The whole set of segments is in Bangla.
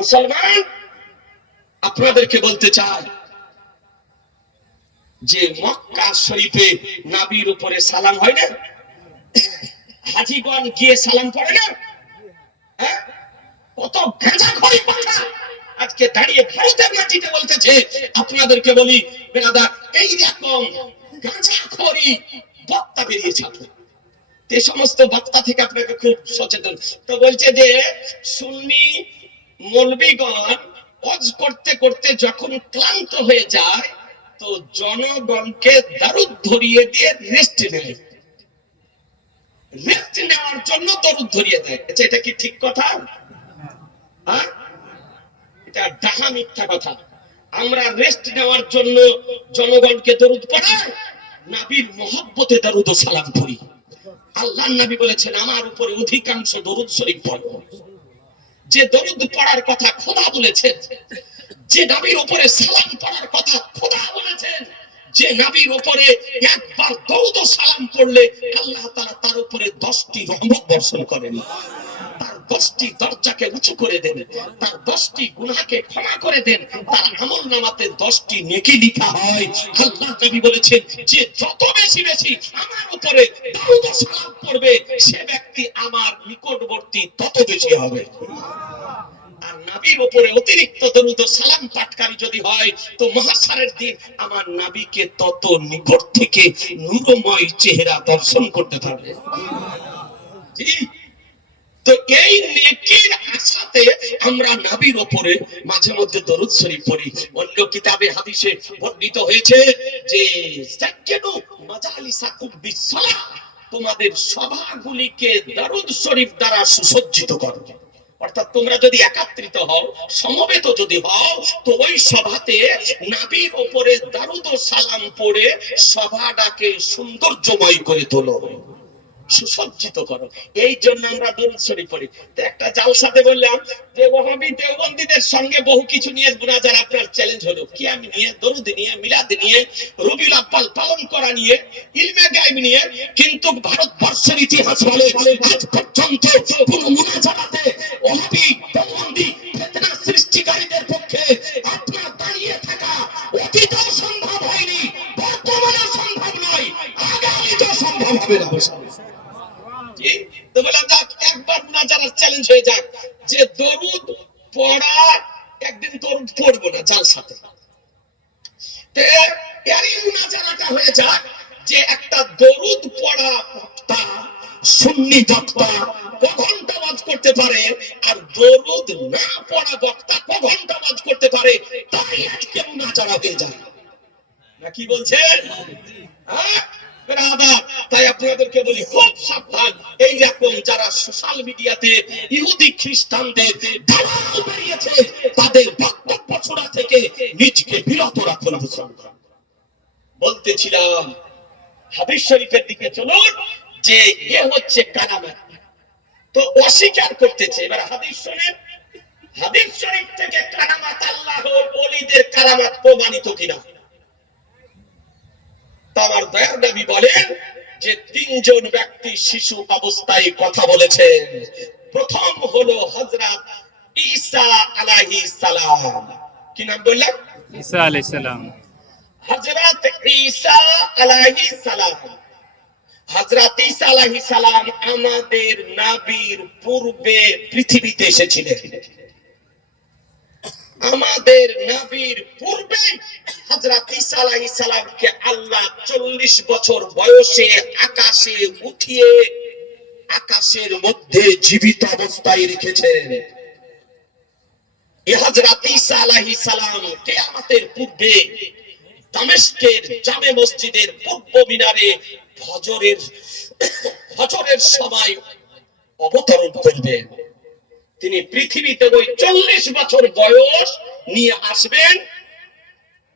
মুসলমান, আপনাদেরকে বলতে চাই যে মক্কা শরীফে নবীর উপরে সালাম হয় না? হাজীগণ গিয়ে সালাম পড়ে না? হ্যাঁ, কত গাঁজাখড়ি কথা আজকে দাঁড়িয়ে ভারতের মাটিতে বলতেছে। আপনাদেরকে বলি বেরাদা, এইরকম গাঁজাখড়ি বক্তা বেরিয়েছে আপনার, এই সমস্ত বক্তা থেকে আপনাকে খুব সচেতন। তো বলছে যে সুন্নি মৌলবীগণ ওয়াজ করতে করতে যখন ক্লান্ত হয়ে যায় তো জনগণকে দারুদ ধরিয়ে দিয়ে রেস্ট নেয়, রেস্ট নেওয়ার জন্য দরুদ ধরিয়ে দেয়। আচ্ছা, এটা কি ঠিক কথা? হ্যাঁ, এটা ডাহা মিথ্যা কথা। আমরা রেস্ট নেওয়ার জন্য জনগণকে দরুদ পড়াই, নবীর মহব্বতে দরুদ ও সালাম পড়ি। আল্লাহর নবী বলেছেন আমার উপরে অধিকাংশ দরুদ শরীফ পড়ো। যে দরুদ পড়ার কথা খোদা বলেছেন, যে নবীর উপরে সালাম পড়ার কথা খোদা বলেছেন, যে নবীর উপরে একবার দরুদ ও সালাম পড়লে আল্লাহ তাআলা তার উপরে 10টি রহমত বর্ষণ করেন, তার 10টি দরজাকে উঁচু করে দেন, তার 10টি গুনাহকে ক্ষমা করে দেন, তার আমলনামাতে 10টি নেকি লেখা হয়। আল্লাহ নবী বলেছেন যে যত বেশি বেশি আমার উপরে দরুদ ও সালাম পড়বে সে ব্যক্তি আমার নিকটবর্তী তত বেশি হবে। আর নবীর উপরে অতিরিক্ত দরুদ ও সালাম পাঠকারী যদি হয় তো মহাশারের দিন আমার নবীকে তত নিকট থেকে নূরময় চেহারা দর্শন করতে পারবে। জি, তো এই নেকির আশাতে আমরা নবীর উপরে মাঝে মধ্যে দরুদ শরীফ পড়ি। অন্য কিতাবে হাদিসে বর্ণিত হয়েছে যে সাক্কিনু মাজালিসাকুম বিসসালাহ, তোমাদের সভাগুলিকে দরুদ শরীফ দ্বারা সুসজ্জিত করো। অর্থাৎ তোমরা যদি একত্রিত হও, সমবেত যদি হও, তো ওই সভাতে নবীর উপরে দরুদ ও সালাম পড়ে সভাটাকে সৌন্দর্যময় করে তোলো, সুসজ্জিত করো। এই জন্য আমরা দরুদ শরীফ পড়ি। তো একটা জালসাতে বললাম যে ওহাবী দেওবন্দীদের সঙ্গে বহু কিছু নিয়ে মুনাজাত আপনার চ্যালেঞ্জ হলো, কিয়াম নিয়ে, দরুদ নিয়ে, মিলাদ নিয়ে, রবিউল আউয়াল পালন করা নিয়ে, ইলমে গায়ব নিয়ে, কিন্তু ভারতবর্ষের ইতিহাস বলে আজ পর্যন্ত কোন মুনাজাতে ওহাবী দেওবন্দী ফিতনা সৃষ্টিকারীদের পক্ষে আপনার দাঁড়িয়ে থাকা অতীতেও সম্ভব হয়নি, বর্তমানেও সম্ভব নয়, আগামীতেও সম্ভব হবে না। তো বললাম যাক একবার মুনাজাতের চ্যালেঞ্জ হয়ে যাক যে দরুদ পড়া, একদিন দরুদ পড়বো না জালসাতে। তো এরই মুনাজাতটা হয়ে যাক যে একটা দরুদ পড়া বক্তা, সুন্নি বক্তা কঘন্টা ওয়াজ করতে পারে আর দরুদ না পড়া বক্তা কঘন্টা ওয়াজ করতে পারে, তাই আজকে মুনাজাত হয়ে যায় না। কি বলছেন? হ্যাঁ, তাই আপনাদেরকে বলি খুব সাবধান। এইরকম যারা সোশ্যাল মিডিয়াতে ইহুদি খ্রিস্টানদের দালাল বেরিয়েছে তাদের বক্তব্য শোনা থেকে নিজকে বিরত রাখুন। বলতেছিলাম হাদিস শরীফের দিকে চলুন যে এ হচ্ছে কারামাত, তো অস্বীকার করতেছে। এবার হাদিস শরীফ, হাদিস শরীফ থেকে কারামাত, আল্লাহর ওলিদের কারামাত প্রমাণিত কিনা? আমার দয়ার নবী বলেন যে 3 জন ব্যক্তি শিশু অবস্থায় কথা বলেছেন। প্রথম হলো হযরত ঈসা আলাইহিস সালাম। কি নাম বললাম? ঈসা আলাইহিস সালাম। হযরত ঈসা আলাইহিস সালাম, হযরত ঈসা আলাইহিস সালাম আমাদের নবীর পূর্বে পৃথিবীতে এসেছিলেন। আমাদের নবীর পূর্বে হযরত ঈসা আলাইহিস সালামকে আল্লাহ 40 বছর বয়সে আকাশে উঠিয়ে আকাশের মধ্যে জীবিত অবস্থায় রেখেছেন। এই হযরত ঈসা আলাইহিস সালাম কিয়ামতের পূর্বে দামেস্কের জামে মসজিদের পূর্ব মিনারে ফজরের সময় অবতরণ করবেন। তিনি পৃথিবীতে ওই 40 বছর বয়স নিয়ে আসবেন,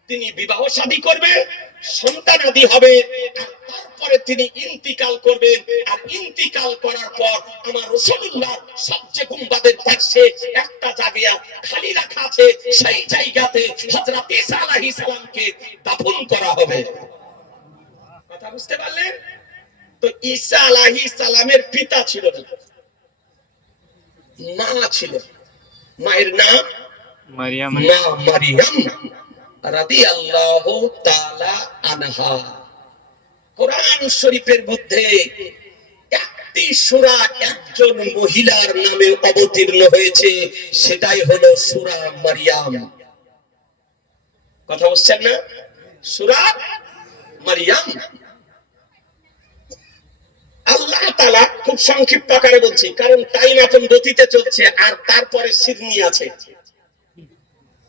তিনি বিবাহ শাদী করবেন, সন্তানাদি হবে, তারপরে তিনি ইন্তিকাল করবেন। আর ইন্তিকাল করার পর আমার রাসূলুল্লাহ সবচেয়ে গুম্বাদের পাশে একটা জায়গা খালি রাখা আছে, সেই জায়গাতে হযরত ঈসা আলাইহিস সালামকে দাফন করা হবে। কথা বুঝতে পারলেন? তো ঈসা আলাইহিস সালামের পিতা ছিল না, মা ছিলেন। মায়ের নাম মারিয়াম। মা মারিয়াম রাদিয়াল্লাহু তাআলা আনহা। কোরআন শরীফের মধ্যে একটি সূরা একজন মহিলার নামে অবতীর্ণ হয়েছে, সেটাই হলো সূরা মারিয়াম। কথা বুঝছেন না? সূরা মারিয়াম। আল্লাহ তাআলা, খুব সংক্ষিপ্ত আকারে বলছি কারণ টাইম এখন গতিতে চলছে, আর তারপরে সিরনি আছে,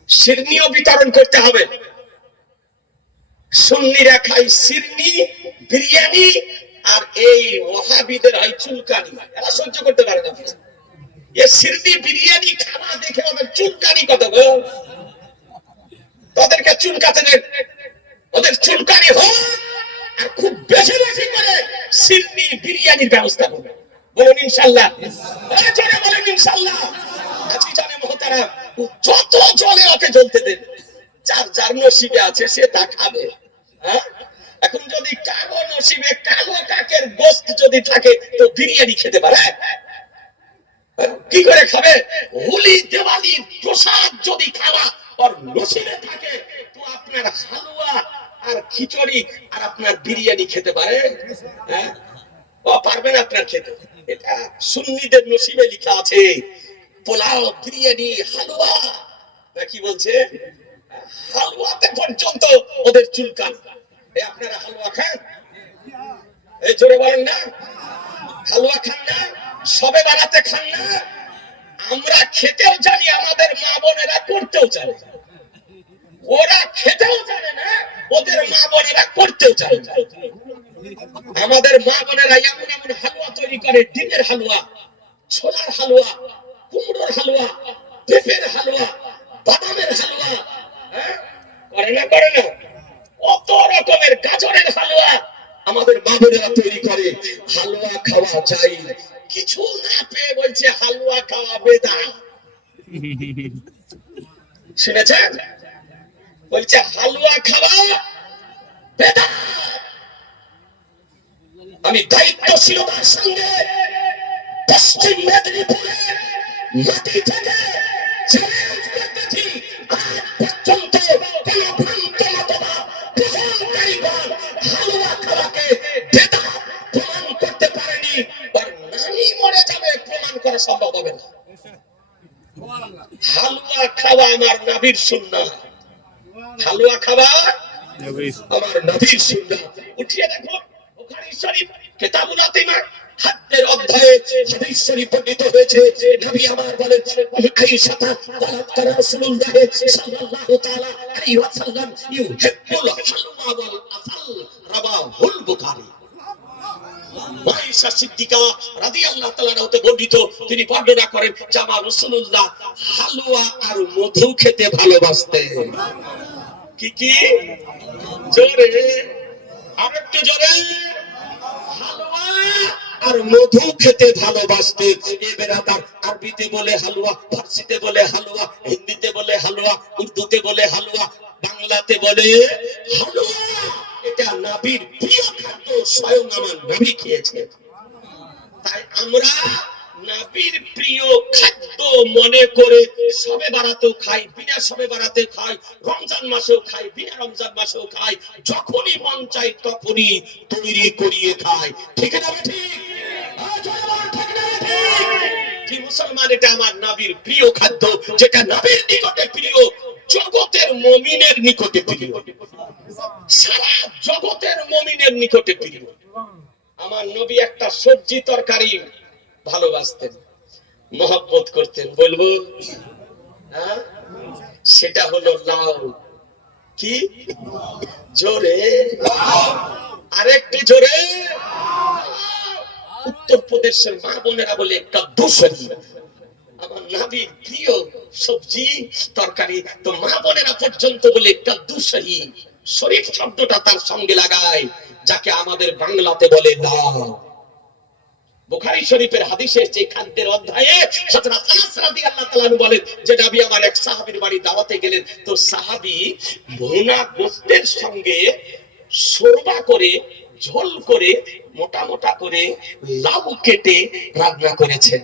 সিরনিও বিতরণ করতে হবে। সুন্নিরা খায় সিরনি, বিরিয়ানি, আর এই ওয়াহাবিদের হয় চুলকানি। এরা সহ্য করতে পারে না। এই সিরনি বিরিয়ানি খাওয়া দেখে ওদের চুলকানি কত গো। তাদেরকে চুলকাতে দেন, ওদের চুলকানি হোক, আর খুব বেশি বেশি করে সিরনি বিরিয়ানির ব্যবস্থা করবে। বলুন ইনশাআল্লাহ। জোরে বলুন ইনশাআল্লাহ। আজি জানে মহতারাম, যত জলে ওকে জ্বলতে দেন, যার যার নসিবে আছে সে তা খাবে। হ্যাঁ, এখন যদি কারো নসিবে কালো কাকের গোশত যদি থাকে তো বিরিয়ানি খেতে পারে? কি করে খাবে? হোলি দিওয়ালির প্রসাদ যদি খাওয়া আর নসিবে থাকে তো আপনার হালুয়া আর খিচুড়ি আর আপনার বিরিয়ানি খেতে পারে? হ্যাঁ, ও পারবে না আপনার খেতে। এটা সুন্নিদের নসিবে লেখা আছে, পোলাও, বিরিয়ানি, হালুয়া। কি বলছে? হালুয়াতে পর্যন্ত ওদের চুলকান। আপনারা হালুয়া খান? এই জোরে বলেন না। হালুয়া খান না? সবে বারাতে খান না? আমরা খেতেও জানি, আমাদের মা বোনেরা করতেও জানে। ওরা খেতেও জানে না, ওদের মা বোনেরা করতেও জানে না। আমাদের মা বোনেরা এমন এমন হালুয়া তৈরি করে, ডিমের হালুয়া, ছোলার হালুয়া, কুমড়োর হালুয়া, পেঁপের হালুয়া, বাদামের হালুয়া। করে না? করে না? কত রকমের গাজরের হালুয়া আমাদের মা বোনেরা তৈরি করে। হালুয়া খাওয়া চাই, কিছু না পেয়ে বলছে হালুয়া খাওয়া বেদাত। শুনেছেন? বলছে হালুয়া খাওয়া বেদাত। আমি দায়িত্বশীলতার সঙ্গে পশ্চিম মেদিনীপুরের মাটি থেকে চ্যালেঞ্জ করতেছি, আজ পর্যন্ত কোন ভ্রান্ত মতবাদ পোষণকারীগণ হালুয়া খাওয়াকে বেদাত প্রমাণ করতে পারেনি, আর নারী মরে যাবে প্রমাণ করা সম্ভব হবে না। হালুয়া খাওয়া আমার নবীর সুন্নাহ। হালুয়া খাওয়া আমার নবীর সুন্নাহ। উঠিয়ে দেখো বুখারী শরীফ কিতাবুল আতিমা হাজ্জের অধ্যায়ে হাদিস শরীফ বর্ণিত হয়েছে। নবী আমার বলেন, আয়েশা বলত রাসূলুল্লাহ সাল্লাল্লাহু তাআলা আলাইহি ওয়াসাল্লাম ইউহিব্বুল হালওয়া ওয়াল আসাল, রাওয়াহুল বুখারী। আয়েশা সিদ্দিকা রাদিয়াল্লাহু তাআলা হতে বর্ণিত, তিনি বর্ণনা করেন যে আমার রাসূলুল্লাহ হালুয়া আর মধু খেতে ভালোবাসতেন। কি কি? জোরে, আরেকটু জোরে। হালুয়া আর মধু খেতে ভালোবাসতে। এবেরাদার আরবিতে বলে হালুয়া, ফার্সিতে বলে হালুয়া, হিন্দিতে বলে হালুয়া, উর্দুতে বলে হালুয়া, বাংলাতে বলে হালুয়া। এটা নবীর প্রিয় খাদ্য, স্বয়ং আমার নবী খেয়েছে। তাই আমরা নবীর প্রিয় খাদ্য মনে করে সবে বারাতেও খাই, বিনা সবে বারাতে খাই, রমজান মাসেও খাই, বিনা রমজান মাসেও খাই, যখনই মন চাই তখনই তৈরি করিয়ে খাই। ঠিক না? ঠিক? যে মুসলমান, এটা আমার নবীর প্রিয় খাদ্য, যেটা নবীর নিকটে প্রিয়, জগতের মুমিনের নিকটে প্রিয়, সারা জগতের মুমিনের নিকটে প্রিয়। আমার নবী একটা সবজি তরকারি ভালোবাসতেন, মহব্বত করতেন। বলবো? হ্যাঁ, সেটা হলো লাউ। কি? জোরে, আরেকটু জোরে। উত্তরপ্রদেশের মা বোনেরা বলে কাদ্দুসরি। আমার নবীর প্রিয় সবজি তরকারি, তো মা বোনেরা পর্যন্ত বলে কাদ্দুসরি। শরীফ শব্দটা তার সঙ্গে লাগায়, যাকে আমাদের বাংলাতে বলে লাউ। বুখারী শরীফের হাদিসে যে খাদ্যের অধ্যায়ে হযরত আনাস রাদিয়াল্লাহু তাআলা আনহু বলেন যে নবী আমার এক সাহাবীর বাড়ি দাওয়াতে গেলেন, তো সাহাবী ভুনা গোশতের সঙ্গে শোরবা করে, ঝোল করে, মোটা মোটা করে লাউ কেটে রান্না করেছেন।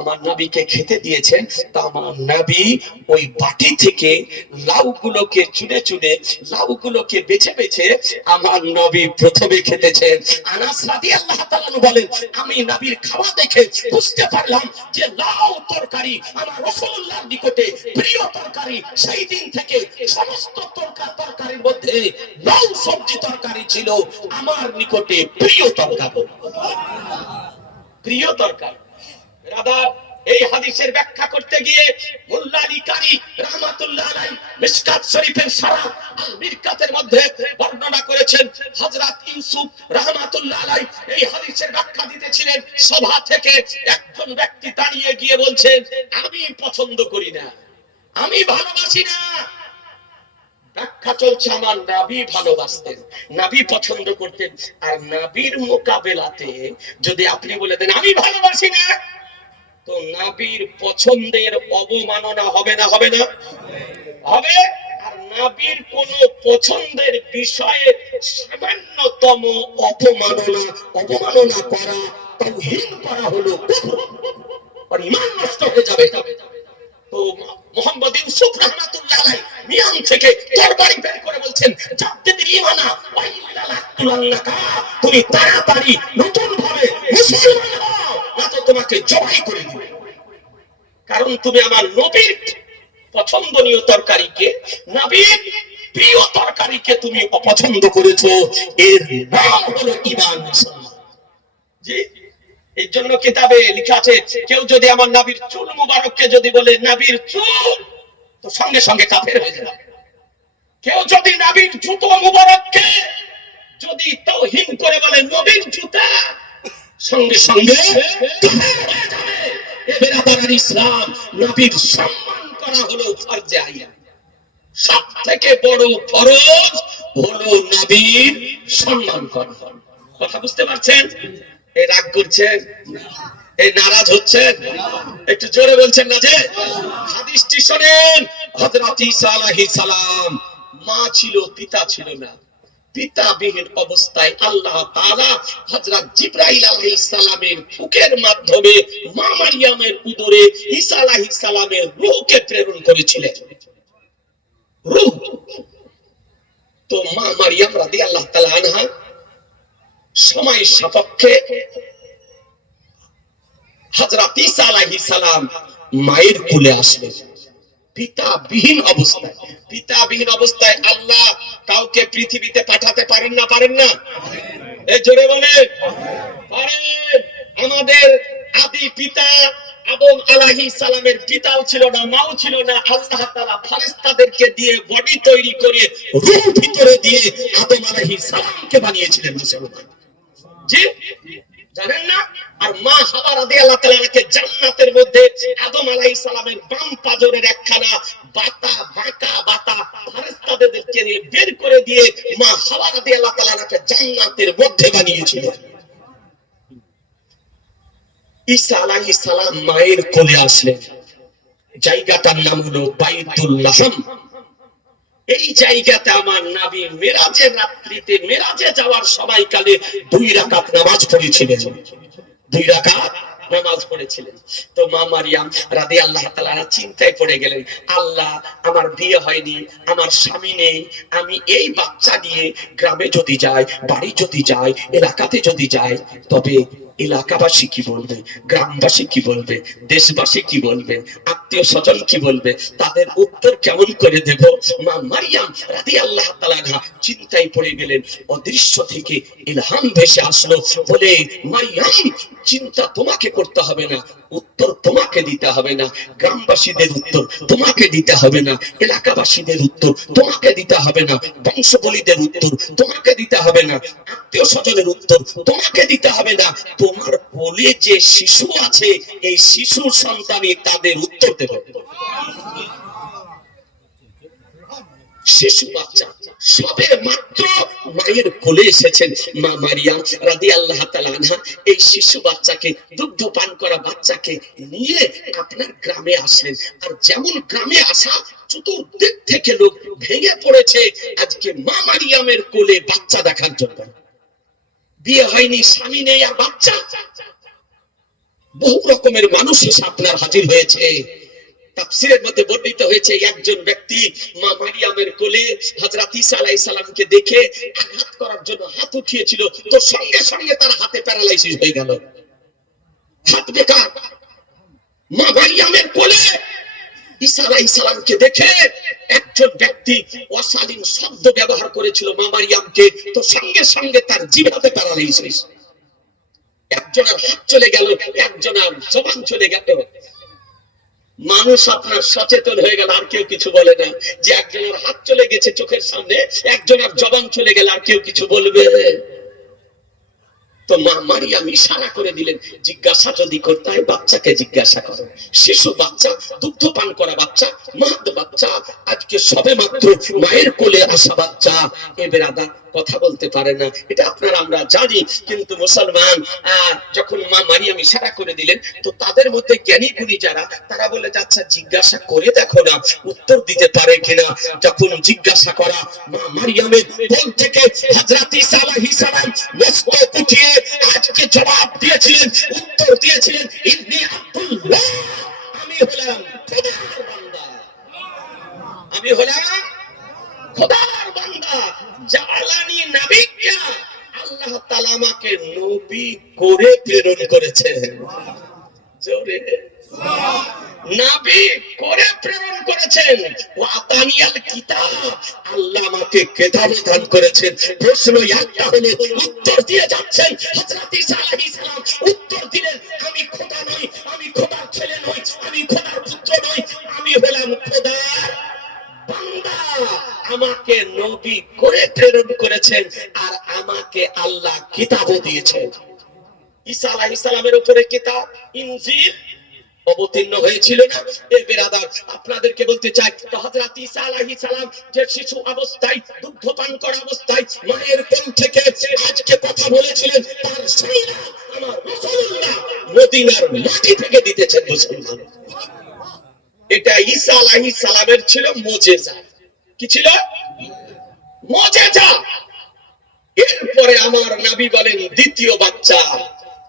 আমার নবীকে খেতে দিয়েছেন। তা আমার নবী ওই বাটি থেকে লাউগুলোকে চুনে চুনে, লাউগুলোকে বেছে বেছে আমার নবী প্রথমে খেতেছেন। আনাস রাদিয়াল্লাহু তাআলা বলেন, আমি নবীর খাওয়া দেখে বুঝতে পারলাম যে লাউ তরকারি আমার রাসূলুল্লাহর নিকটে প্রিয় তরকারি। সেই দিন থেকে সমস্ত তরকারির মধ্যে লাউ সবজি তরকারি ছিল আমার নিকটে প্রিয় তরকারি। প্রিয় তরকারি। রাদার এই হাদিসের ব্যাখ্যা করতে গিয়ে মোল্লা আলী কারি রাহমাতুল্লাহ আলাইহি মিশকাত শরীফের শারহ আল মিরকাতের মধ্যে বর্ণনা করেছেন, হযরত ইউসুফ রাহমাতুল্লাহ আলাইহি এই হাদিসের ব্যাখ্যা দিতেছিলেন। সভা থেকে একজন ব্যক্তি দাঁড়িয়ে গিয়ে বলছেন, আমি পছন্দ করি না, আমি ভালোবাসি না। ব্যাখ্যা চলছে, আমার নবী ভালোবাসতেন, নবী পছন্দ করতেন। আর নবীর মোকাবেলাতে যদি আপনি বলে দেন আমি ভালোবাসি না, তো নবীর পছন্দের অবমাননা হবে না? হবে না? হবে। আর নবীর কোন পছন্দের বিষয়ে সামান্যতম অবমাননা করা, তাওহীন করা হলো কুফর, আর ঈমান নষ্ট হয়ে যাবে। তো মুহাম্মদ ইউসুফ রাহমাতুল্লাহ আলাইহি মিয়ান থেকে তরবারি বের করে বলছেন, জাদ্দিদিল ঈমানা ওয়া ইল্লা লাতুল্লাকা, তুমি তাড়াতাড়ি নতুন ভাবে মুসলমান হও, না তো তোমাকে জবাই করে দিব। কারণ তুমি আমার নবীর পছন্দনীয় তরকারিকে, নবীর প্রিয় তরকারিকে তুমি অপছন্দ করেছো। এর নাম হলো ঈমান, মুসলমান। জি, এই জন্য কিতাবে লেখা আছে, কেউ যদি আমার নবীর চুল মুবারককে যদি বলে নবীর চুল, তো সঙ্গে সঙ্গে কাফের হয়ে যাবে। কেউ যদি নবীর জুতো মুবারককে যদি তাওহীন করে বলে নবীর জুতা, সঙ্গে সঙ্গে কাফের হয়ে যাবে। এ বেরাদার ইসলাম, নবীর সম্মান করা হলো ফরজে আইন। সবথেকে বড় ফরজ হলো নবীর সম্মান করা। কথা বুঝতে পারছেন? এই রাগ করছেন, এই নারাজ হচ্ছেন, একটু জোরে বলছেন না যে? হাদিসটি শোনেন, হযরত ঈসা আলাইহিস সালাম মা ছিল, পিতা ছিল না। পিতাবিহীন অবস্থায় আল্লাহ তাআলা হযরত জিবরাইল আলাইহিস সালামের ফুকের মাধ্যমে মা মারিয়ামের উদরে ঈসা আলাইহিস সালামের রূহকে প্রেরণ করেছিলেন। রূহ। তো মা মারিয়াম রাদিয়াল্লাহু তাআলা আনহা সময় সাপেক্ষে হযরত ঈসা আলাইহিস সালাম মায়ের কোলে আসলেন পিতাবিহীন অবস্থায়। পিতাবিহীন অবস্থায় আল্লাহ কাউকে পৃথিবীতে পাঠাতে পারেন না? পারেন না? এই জোরে বলেন, পারেন। আমাদের আদি পিতা আদম আলাইহিস সালামের পিতাও ছিল না, মাও ছিল না। আল্লাহ তাআলা ফেরেশতাদেরকে দিয়ে বডি তৈরি করে রূহ ভিতরে দিয়ে আদম আলাইহিস সালামকে বানিয়েছিলেন মুসলমান। জি, জানেন না? আর মা হাওয়া রাদিয়াল্লাহু তাআলাকে জান্নাতের মধ্যে আদম আলাইহিস সালামের বাম পাজরের একখানা বাঁকা বাতা ফেরেশতাদেরকে বের করে দিয়ে মা হাওয়া রাদিয়াল্লাহু তাআলাকে জান্নাতের মধ্যে বানিয়েছিলেন। ঈসা আলাইহিস সালাম মায়ের কোলে আসলেন। জায়গাটার নাম হলো বাইতুল লাহম। এই জায়গাতে আমার নবী মেরাজের রাত্রিতে, মেরাজে যাওয়ার সময়কালে 2 রাকাত নামাজ পড়েছিলেন। 2 রাকাত নামাজ পড়েছিলেন। তো মা মারিয়াম রাদিয়াল্লাহু তাআলা চিন্তায় পড়ে গেলেন, আল্লাহ, আমার বিয়ে হয়নি, আমার স্বামী নেই, আমি এই বাচ্চা নিয়ে গ্রামে যদি যাই, বাড়ি যদি যাই, এলাকাতে যদি যাই, তবে এলাকাবাসী কি বলবে, গ্রামবাসী কি বলবে, দেশবাসী কি বলবে, আত্মীয় স্বজন কি বলবে, তাদের উত্তর কেমন করে দেব? মা মারিয়াম রাদিয়াল্লাহু তাআলা চিন্তায় পড়ে গেলেন। অদৃশ্য থেকে ইলহাম ভেসে আসলো, বলে, মারিয়াম, চিন্তা তোমাকে করতে হবে না, উত্তর তোমাকে দিতে হবে না। গ্রামবাসীদের উত্তর তোমাকে দিতে হবে না, এলাকাবাসীদের উত্তর তোমাকে দিতে হবে না, বংশবলীদের উত্তর তোমাকে দিতে হবে না, আত্মীয় স্বজনের উত্তর তোমাকে দিতে হবে না। তোমার কোলে যে শিশু আছে, এই শিশু সন্তানই তাদের উত্তর দেবে। শিশু বাচ্চা সবে মাত্র মায়ের কোলে এসেছেন মা মারিয়াম রাদিয়াল্লাহু তাআলা আনহা। এই শিশু বাচ্চাকে, দুগ্ধ পান করা বাচ্চাকে নিয়ে আপনার গ্রামে আসলেন। আর যেমন গ্রামে আসা, চতুর্দিক থেকে লোক ভেঙে পড়েছে আজকে মা মারিয়ামের কোলে বাচ্চা দেখার জন্য। বিয়ে হয়নি, স্বামী নেই, আর বাচ্চা। বহু রকমের মানুষ এসে আপনার হাজির হয়েছে। তাফসীরের মধ্যে বর্ণিত হয়েছে একজন ব্যক্তি মা মারিয়ামের কোলে হযরত ঈসা আলাইহিস সালামকে দেখে আঘাত করার জন্য হাত উঠিয়েছিল, তো সঙ্গে সঙ্গে তার হাতে প্যারালাইসিস হয়ে গেল। হাত বেকার। মা মারিয়ামের কোলে ঈসা আলাইহিস সালামকে দেখে একজন ব্যক্তি অশালীন শব্দ ব্যবহার করেছিল মা মারিয়ামকে, তো সঙ্গে সঙ্গে তার জিহ্বাতে প্যারালাইসিস। একজনের হাত চলে গেল, একজনের জবান চলে গেল। মানুষ আপনার সচেতন হয়ে গেল, আর কেউ কিছু বলে না। যে একজনের হাত চলে গেছে চোখের সামনে, একজনের জবান চলে গেল, আর কেউ কিছু বলবে? তো মা মারিয়াম ইশারা করে দিলেন, জিজ্ঞাসা যদি করতে হয় বাচ্চাকে জিজ্ঞাসা করো। শিশু বাচ্চা, দুগ্ধ পান করা বাচ্চা, মাদ বাচ্চা, আজকে সবে মাত্র মায়ের কোলে আসা বাচ্চা, এ বেরাদা কথা বলতে পারে না, এটা আপনারা আমরা জানি। কিন্তু মুসলমান যখন মা মারিয়াম ইশারা করে দিলেন, তো তাদের মধ্যে জ্ঞানী গুণী যারা, তারা বলে আচ্ছা জিজ্ঞাসা করে দেখো না উত্তর দিতে পারে কিনা। যখন জিজ্ঞাসা করা, মা মারিয়ামের কোল থেকে হযরত ঈসা আলাইহিস সালাম মস্তক উঠিয়ে আজকে জবাব দিয়েছিলেন, উত্তর দিয়েছিলেন, ইন্নী আব্দুল্লাহ, আমি হলাম খোদার বান্দা, আমি হলাম খোদার বান্দা। জালানি নবিয়্যা, আল্লাহ তাআলা আমাকে নবী করে প্রেরণ করেছেন। জোরে নবী করে প্রেরণ করেছেন। ওয়াতানিয়াল কিতাব, আল্লাহ আমাকে কিতাব দান করেছেন। প্রশ্ন একটা হলো, উত্তর দিয়ে যাচ্ছেন হযরত ঈসা আলাইহিস সালাম উত্তর দিলেন, আমি খোদা নই, আমি খোদার ছেলে নই, আমি খোদার পুত্র নই, আমি হলাম খোদার বান্দা। আমাকে নবী করে প্রেরণ করেছেন, আর আমাকে আল্লাহ কিতাবও দিয়েছেন। ঈসা আলাইহিস সালামের উপরে কিতাব ইনজিল অবতীর্ণ হয়েছিল না? এ বেরাদার, আপনাদেরকে বলতে চাই, হযরত ঈসা আলাইহিস সালাম যে শিশু অবস্থায়, দুগ্ধ পান করা অবস্থায় মায়ের কোল থেকে আজকে কথা বলেছিলেন, তার সুরা আমার রাসূলুল্লাহ মদিনার মাটি থেকে দিতেছেন মুসলমান। এটা ঈসা আলাইহিস সালামের ছিল মুজিজা। কি ছিল? মুজিজা। এরপরে আমার নবী বলেন, দ্বিতীয় বাচ্চা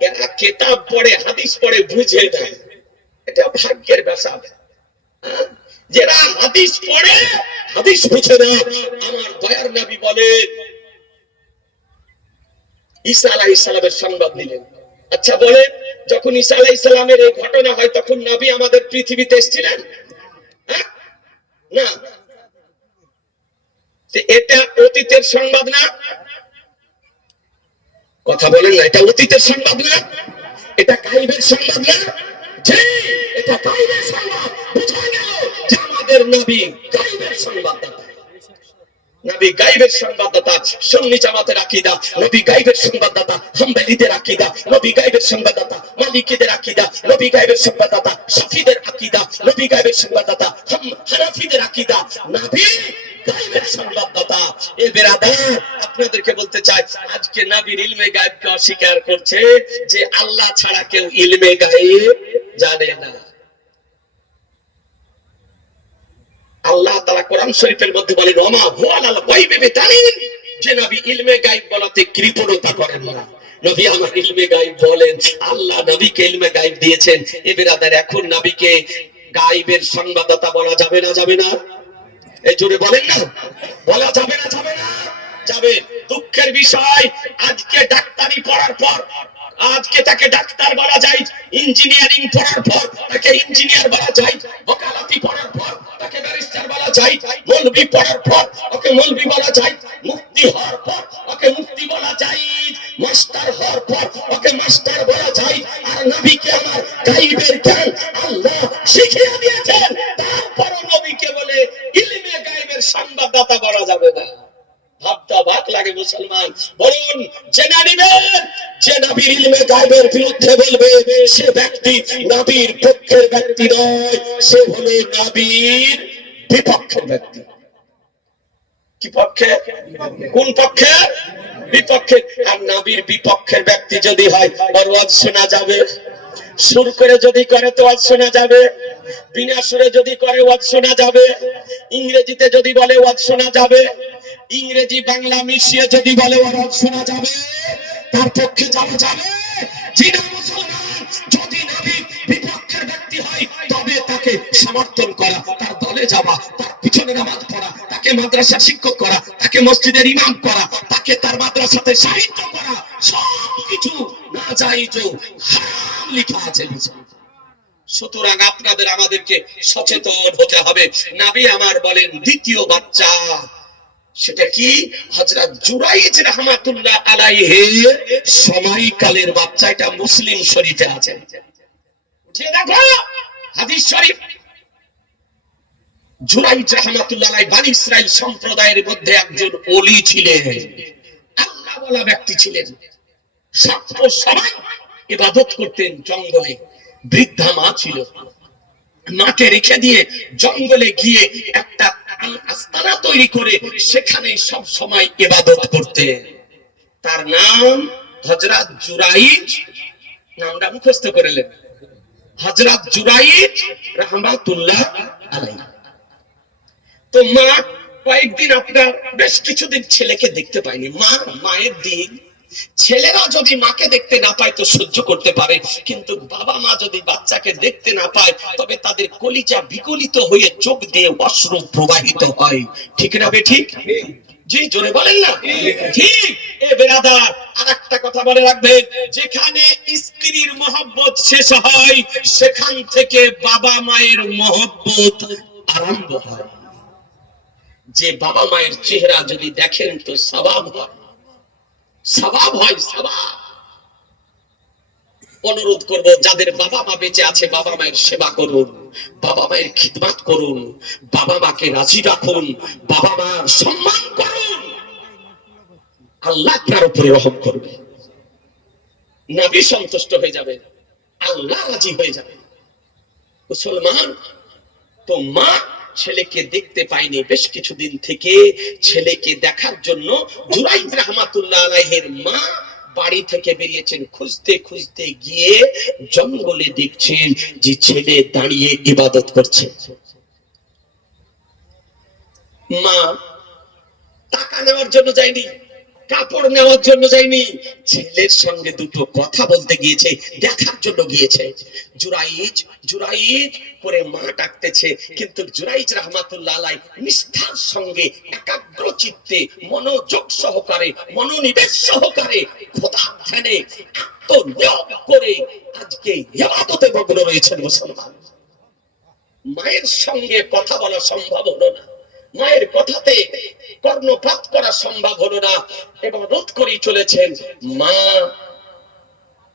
এরা কিতাব পড়ে, হাদিস পড়ে, বুঝে না। এটা ভাগ্যের ব্যাপার। যারা হাদিস পড়ে, হাদিস বুঝে না, আমার দয়ার নবী বলেন, ঈসা আলাইহিস সালামের সংবাদ দিলেন। আচ্ছা বলেন, যখন ঈসা আলাইহিস সালামের এই ঘটনা হয়, তখন নবী আমাদের পৃথিবীতে এসেছিলেন? না। এটা অতীতের সংবাদ না? কথা বলেন না, এটা অতীতের সংবাদ না? এটা গায়বের সংবাদ না? জি, এটা গায়বের সংবাদ। বুঝা গেল যে আমাদের নবী গায়বের সংবাদদাতা। নবী গায়বের সংবাদদাতা। সুন্নি জামাতের আকীদা, নবী গায়বের সংবাদদাতা। হাম্বলীদের আকীদা, নবী গায়বের সংবাদদাতা। মালিকীদের আকীদা, নবী গায়বের সংবাদদাতা। শাফিদের আকীদা, নবী গায়বের সংবাদদাতা। হানাফিদের আকীদা, নবী গায়বের সংবাদদাতা। এ বেরাদার, আপনাদেরকে বলতে চাই, আজকে নবীর ইলমে গায়বকে অস্বীকার করছে, যে আল্লাহ ছাড়া কেউ ইলমে গায়ব জানে না। আল্লাহ তাআলা কোরআন শরীফের মধ্যে বলেন, ওমা হুয়া আলাল গায়বি বিতালিন, যে নবী ইলমে গায়ব বলাতে কৃপণতা করেন না। নবী আমার ইলমে গায়ব বলেন, আল্লাহ নবীকে ইলমে গায়ব দিয়েছেন। এ বেরাদার, এখন নবীকে গায়বের সংবাদদাতা বলা যাবে না? যাবে না? এই জোরে বলেন না, বলা যাবে না? যাবে না? যাবে। দুঃখের বিষয়, আজকে ডাক্তারি পড়ার পর আজকে তাকে ডাক্তার বলা যায়, ইঞ্জিনিয়ারিং পড়ার পর তাকে ইঞ্জিনিয়ার বলা যায়, ওকালতি পড়ার পর তাকে ব্যারিস্টার বলা যায়, মৌলভি পড়ার পর ওকে মৌলভি বলা যায়, মুফতি হওয়ার পর ওকে মুফতি বলা যায়, মাস্টার হওয়ার পর ওকে মাস্টার বলা যায়। আর নবীকে আমার গায়বের জ্ঞান আল্লাহ শিখিয়ে দিয়েছেন, তারপরও নবীকে বলে ইলমে গায়বের সংবাদদাতা বলা যাবে না। ভাবতে অবাক লাগে মুসলমান। বলুন, জেনে নিবেন, যে নবীর ইলমে গায়বের বিরুদ্ধে বলবে, সে ব্যক্তি নবীর পক্ষের ব্যক্তি নয়, সে হলো নবীর বিপক্ষের ব্যক্তি। কি পক্ষে? কোন পক্ষে? বিপক্ষে। আর নবীর বিপক্ষের ব্যক্তি যদি হয়, ওর ওয়াজ শোনা যাবে? সুর করে যদি করে তো ওয়াজ শোনা যাবে, বিনা সুরে যদি করে ওয়াজ শোনা যাবে, ইংরেজিতে যদি বলে ওয়াজ শোনা যাবে, ইংরেজি বাংলা মিশিয়ে যদি বলে ওয়াজ শোনা যাবে, তার পক্ষে যাওয়া যাবে? জিনা মুসলমান, যদি তাকে সমর্থন করা, তার দলে যাওয়া, তার পিছনে নামাজ পড়া, তাকে মাদ্রাসা শিক্ষক করা, তাকে মসজিদের ইমাম করা, তাকে তার মাদ্রাসাতে সাহিত্য করা, সবকিছু নাজায়েজ হারাম লেখা আছে। সুতরাং আপনাদের আমাদেরকে সচেতন হতে হবে। নবী আমার বলেন দ্বিতীয় বাচ্চা, সেটা কি? হযরত জুরাইজ রাহমাতুল্লাহ আলাইহির সময়কালের বাচ্চা। এটা মুসলিম শরীফে আছে, উঠে দেখো হাদিস শরীফ। জুরাইজ রাহমাতুল্লাহ আলাইহি বনি ইসরাইল সম্প্রদায়ের মধ্যে একজন ওলি ছিলেন, আল্লাহ ওয়ালা ব্যক্তি ছিলেন। সব সময় ইবাদত করতেন জঙ্গলে। বৃদ্ধা মা ছিল, মাকে রেখে দিয়ে জঙ্গলে গিয়ে একটা আস্তানা তৈরি করে সেখানে সব সময় ইবাদত করতেন। তার নাম হযরত জুরাইজ। নামটা মুখস্থ করে নেন, হযরত জুরাইজ রাহমাতুল্লাহ আলাইহি। তো মা কয়েকদিন আপনার বেশ কিছুদিন ছেলেকে দেখতে পায়নি। মায়ের দিন, ছেলেরা যদি মাকে দেখতে না পায় তো সহ্য করতে পারে, কিন্তু বাবা মা যদি বাচ্চাকে দেখতে না পায় তবে তাদের কলিজা বিগলিত হয়ে চোখ দিয়ে অশ্রু প্রবাহিত হয়। ঠিক না বেঠিক? জি জোরে বলেন না ঠিক? এ বেরাদার, আরেকটা কথা বলে রাখবেন, যেখানে স্ত্রীর মহব্বত শেষ হয় সেখান থেকে বাবা মায়ের মহব্বত আরম্ভ হয়। যে বাবা মায়ের চেহারা যদি দেখেন তো সওয়াব হয়, সওয়াব হয়, সওয়াব। অনুরোধ করব যাদের বাবা মা বেঁচে আছে বাবা মায়ের সেবা করুন, বাবা মায়ের খিদমত করুন, বাবা মাকে রাজি রাখুন, বাবা মার সম্মান করুন। আল্লাহ আপনার উপরে রহম করবে, নবী সন্তুষ্ট হয়ে যাবে, আল্লাহ রাজি হয়ে যাবে। মুসলমান, তো মা ছেলেকে দেখতে পায়নি বেশ কিছুদিন থেকে। ছেলেকে দেখার জন্য জুরাইজ রাহমাতুল্লাহ আলাইহির মা বাড়ি থেকে বেরিয়েছেন। খুঁজতে খুঁজতে গিয়ে জঙ্গলে দেখছেন যে ছেলে দাঁড়িয়ে ইবাদত করছে। মা টাকা নেওয়ার জন্য যায়নি, কাপড় নেওয়ার জন্য যায়নি, ছেলের সঙ্গে দুটো কথা বলতে গিয়েছে, দেখার জন্য গিয়েছে। জুরাইজ জুরাইজ করে মা ডাকতেছে, কিন্তু জুরাইজ রাহমাতুল্লাহ আলাইহি নিষ্ঠার সঙ্গে একাগ্র চিত্তে মনোযোগ সহকারে মনোনিবেশ সহকারে খোদা ধ্যানে আত্মনিয়োগ করে আজকে ইবাদতে মগ্ন রয়েছেন মুসলমান। মায়ের সঙ্গে কথা বলা সম্ভব হলো না, মায়ের কথাতে কর্ণপাত করা সম্ভব হলো না, এবং রোধ করেই চলেছেন। মা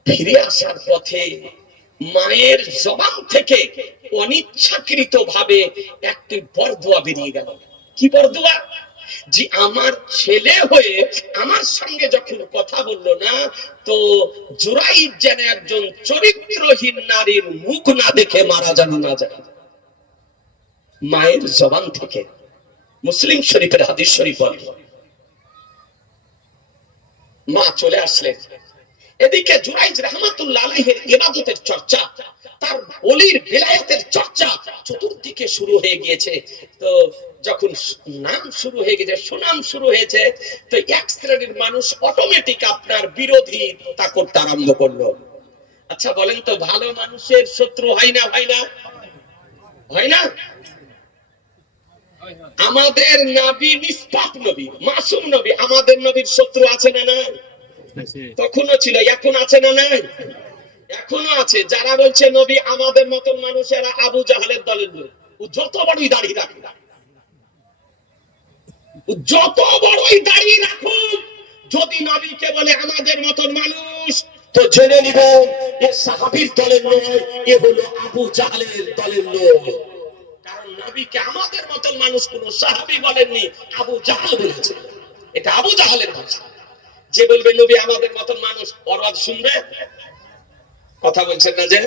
ফিরে আসার পথে মায়ের জবান থেকে অনিচ্ছাকৃত ভাবে একটি বরদোয়া বেরিয়ে গেল। কি বরদোয়া? যে আমার ছেলে হয়ে আমার সঙ্গে যখন কথা বললো না, তো জুরাইজ যেন একজন চরিত্রহীন নারীর মুখ না দেখে মারা যেন না যায়। মায়ের জবান থেকে। মুসলিম শরীফের হাদিস শরীফ বলে। মা চলে আসলেন, এদিকে জুরাইজ রাহমাতুল্লাহ আলাইহির ইবাদতের চর্চা, তার ওলির বেলায়েতের চর্চা চতুর্দিকে শুরু হয়ে গিয়েছে। তো যখন নাম শুরু হয়ে গেছে, সুনাম শুরু হয়েছে, তো এক শ্রেণীর মানুষ অটোমেটিক আপনার বিরোধিতা করতে আরম্ভ করলো। আচ্ছা বলেন তো, ভালো মানুষের শত্রু হয় না? হয় না? হয় না? আমাদের নবী নিষ্পাপ নবী, মাসুম নবী, আমাদের নবীর শত্রু আছে না নাই? তখনও ছিল, এখন আছে না নাই? এখনো আছে। যারা বলছে নবী আমাদের মতন মানুষেরা আবু জাহেলের দলের লোক। ও যত বড়ই দাড়ি রাখুক, যত বড়ই দাড়ি রাখুক, যদি নবীকে বলে আমাদের মতন মানুষ, তো জেনে নিবেন এ সাহাবীর দলের নয়, এ হলো আবু জাহেলের দলের লোক। কারণ নবীকে আমাদের মতন মানুষ কোন সাহাবী বলেননি, আবু জাহেল বলেছে। এটা আবু জাহেলের ভাষা। যে বলবে নবী আমাদের মতন মানুষ, ওয়াজ শুনবে? কথা বলছেন না যে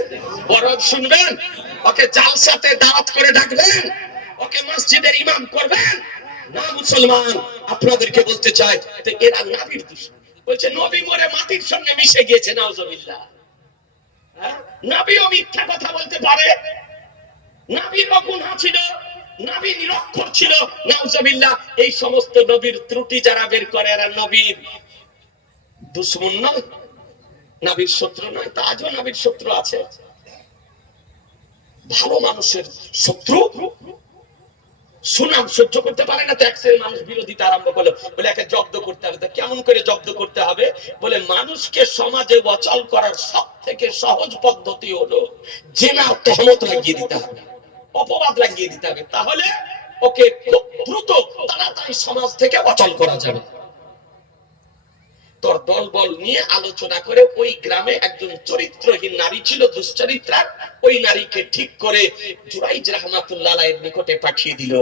ওয়াজ শুনবেন? ওকে জালসাতে দাওয়াত করে ডাকবেন, ওকে মসজিদের ইমাম করবেন না? মুসলমান, আপনাদেরকে বলতে চাই, তো এরা নবীর দুশমন। বলছে নবী মরে মাটির সঙ্গে মিশে গিয়েছে, নাউজুবিল্লাহ। নবীও মিথ্যা কথা বলতে পারে, নবীর গুনাহ ছিল, নবী নিরক্ষর ছিল, নাউজুবিল্লাহ। এই সমস্ত নবীর ত্রুটি যারা বের করে এরা নবীর দুশমন নয়, নবীর শত্রু নয়। তা আজও নবীর শত্রু আছে। ভালো মানুষের শত্রু সুনাম সহ্য করতে পারে না, তো এক শ্রেণীর মানুষ বিরোধিতা আরম্ভ করলো, বলে একে জব্দ করতে হবে। তা কেমন করে জব্দ করতে হবে? বলে মানুষকে সমাজে অচল করার সব থেকে সহজ পদ্ধতি হলো জেনার তহমত লাগিয়ে দিতে হবে, অপবাদ লাগিয়ে দিতে হবে, তাহলে ওকে খুব দ্রুত তাড়াতাড়ি সমাজ থেকে অচল করা যাবে। তোর দল বল নিয়ে আলোচনা করে ওই গ্রামে একজন চরিত্রহীন নারী ছিল, দুশ্চরিত্রা, ওই নারীকে ঠিক করে জুরাইজ রাহমাতুল্লাহ আলাইহির নিকটে পাঠিয়ে দিল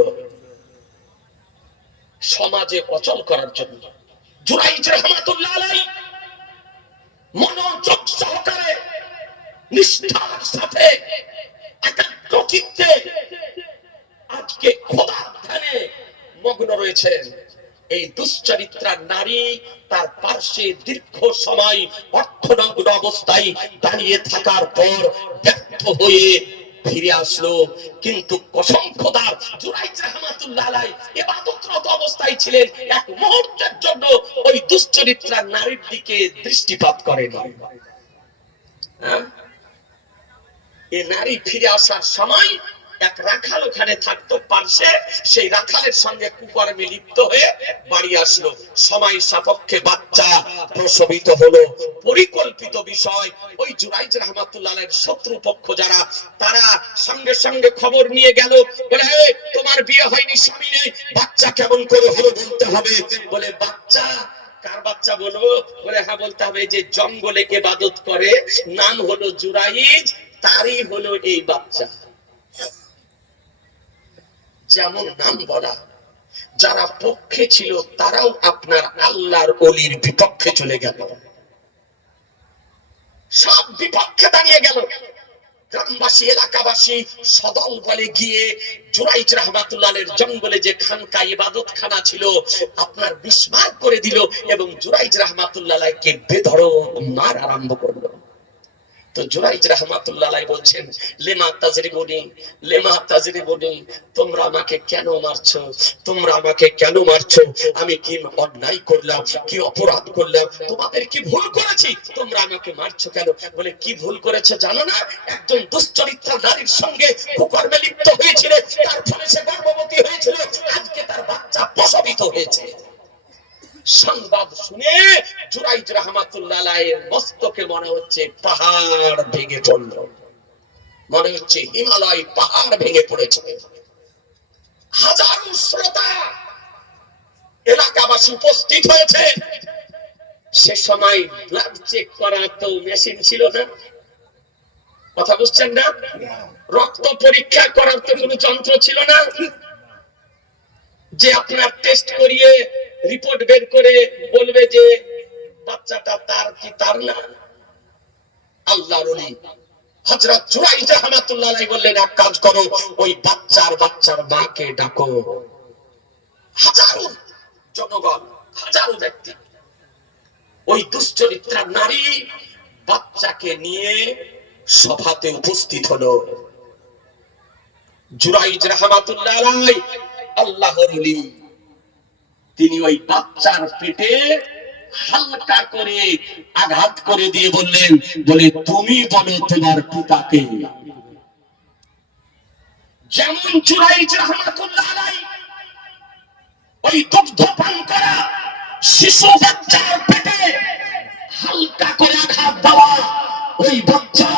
সমাজে অচল করার জন্য। জুরাইজ রাহমাতুল্লাহ আলাইহি মনোযোগ সহকারে নিষ্ঠার সাথে একাগ্রচিত্তে আজকে খোদার ধ্যানে মগ্ন রয়েছেন। এই দুশ্চরিত্রা নারী তার পার্শ্বে দীর্ঘ সময় অর্থনগ্ন অবস্থায় দাঁড়িয়ে থাকার পর ব্যর্থ হয়ে ফিরে আসলো। কিন্তু কসম খোদার, জুরাইজ রাহমাতুল্লাহ আলাইহি ইবাদতরত অবস্থায় ছিলেন, এক মুহূর্তের জন্য ওই দুশ্চরিত্রা নারীর দিকে দৃষ্টিপাত করেনি। এই নারী ফিরে আসার সময় এক রাখাল ওখানে থাকতো পাশে, সেই রাখালের সঙ্গে কুকর্মে লিপ্ত হয়ে বাড়ি আসলো। সময় সাপেক্ষে বাচ্চা প্রসবিত হলো। পরিকল্পিত বিষয়। ওই জুরাইজ রাহমাতুল্লাহ আলাইহির শত্রুপক্ষ যারা, তারা সঙ্গে সঙ্গে খবর নিয়ে গেল, বলে তোমার বিয়ে হয়নি, স্বামী নেই, বাচ্চা কেমন করে হলো বলতে হবে। বলে বাচ্চা কার বাচ্চা বলবো? বলে হ্যাঁ বলতে হবে, যে জঙ্গলে ইবাদত করে, নাম হলো জুরাইজ, তারই হলো এই বাচ্চা। যেমন নাম বলা, যারা পক্ষে ছিল তারাও আপনার আল্লাহর ওলির বিপক্ষে চলে গেল, সব বিপক্ষে দাঁড়িয়ে গেল। গ্রামবাসী এলাকাবাসী সদল বলে গিয়ে জুরাইজ রাহমাতুল্লাহ আলাইহির জঙ্গলে যে খানকা ইবাদত খানা ছিল আপনার বিস্মার করে দিল, এবং জুরাইজ রাহমাতুল্লাহ আলাইহিকে বেধড়ক মার আরম্ভ করলো। তো জুরাইজ রাহমাতুল্লাহ আলাইহি বলছেন, লিমা তাজরিবুনি, লিমা তাজরিবুনি, তোমরা আমাকে কেন মারছো, তোমরা আমাকে কেন মারছো? আমি কি অন্যায় করলাম, কি অপরাধ করলাম, তোমাদের কি ভুল করেছি, তোমরা আমাকে মারছো কেন? বলে কি ভুল করেছে জানো না? একজন দুশ্চরিত্রা নারীর সঙ্গে কুকর্মে লিপ্ত হয়েছিল, তার ফলে সে গর্ভবতী হয়েছিল, আজকে তার বাচ্চা প্রসবিত হয়েছে। সংবাদ শুনে জুরাইজ রাহমাতুল্লাহ আলাইহির মস্তকে মনে হচ্ছে পাহাড় ভেঙে পড়ল, মনে হচ্ছে হিমালয় পাহাড় ভেঙে পড়েছে। হাজারো শ্রোতা এলাকাবাসী উপস্থিত হয়েছে। সে সময় ব্লাড চেক করার তো মেশিন ছিল না, কথা বুঝছেন না? রক্ত পরীক্ষা করার তো কোনো যন্ত্র ছিল না, যে আপনার টেস্ট করিয়ে রিপোর্ট বের করে বলবে যে বাচ্চাটা তার কি তার না। আল্লাহর ওলি হযরত জুরাইজ রাহমাতুল্লাহ আলাইহি বললেন, এক কাজ করো, ওই বাচ্চার মাকে ডাকো। হাজারো জনগণ, হাজারো ব্যক্তি, ওই দুশ্চরিত্রা নারী বাচ্চাকে নিয়ে সভাতে উপস্থিত হলো। জুরাইজ রাহমাতুল্লাহ আলাইহি আল্লাহর ওলি, তিনি ওই বাচ্চার পেটে হালকা করে আঘাত করে দিয়ে বললেন, বলে তুমি বলো তোমার পিতাকে। যেমন জুরাইজ রাহমাতুল্লাহ আলাইহি ওই দুগ্ধ পান করা শিশু বাচ্চার পেটে হালকা করে আঘাত দেওয়া, ওই বাচ্চা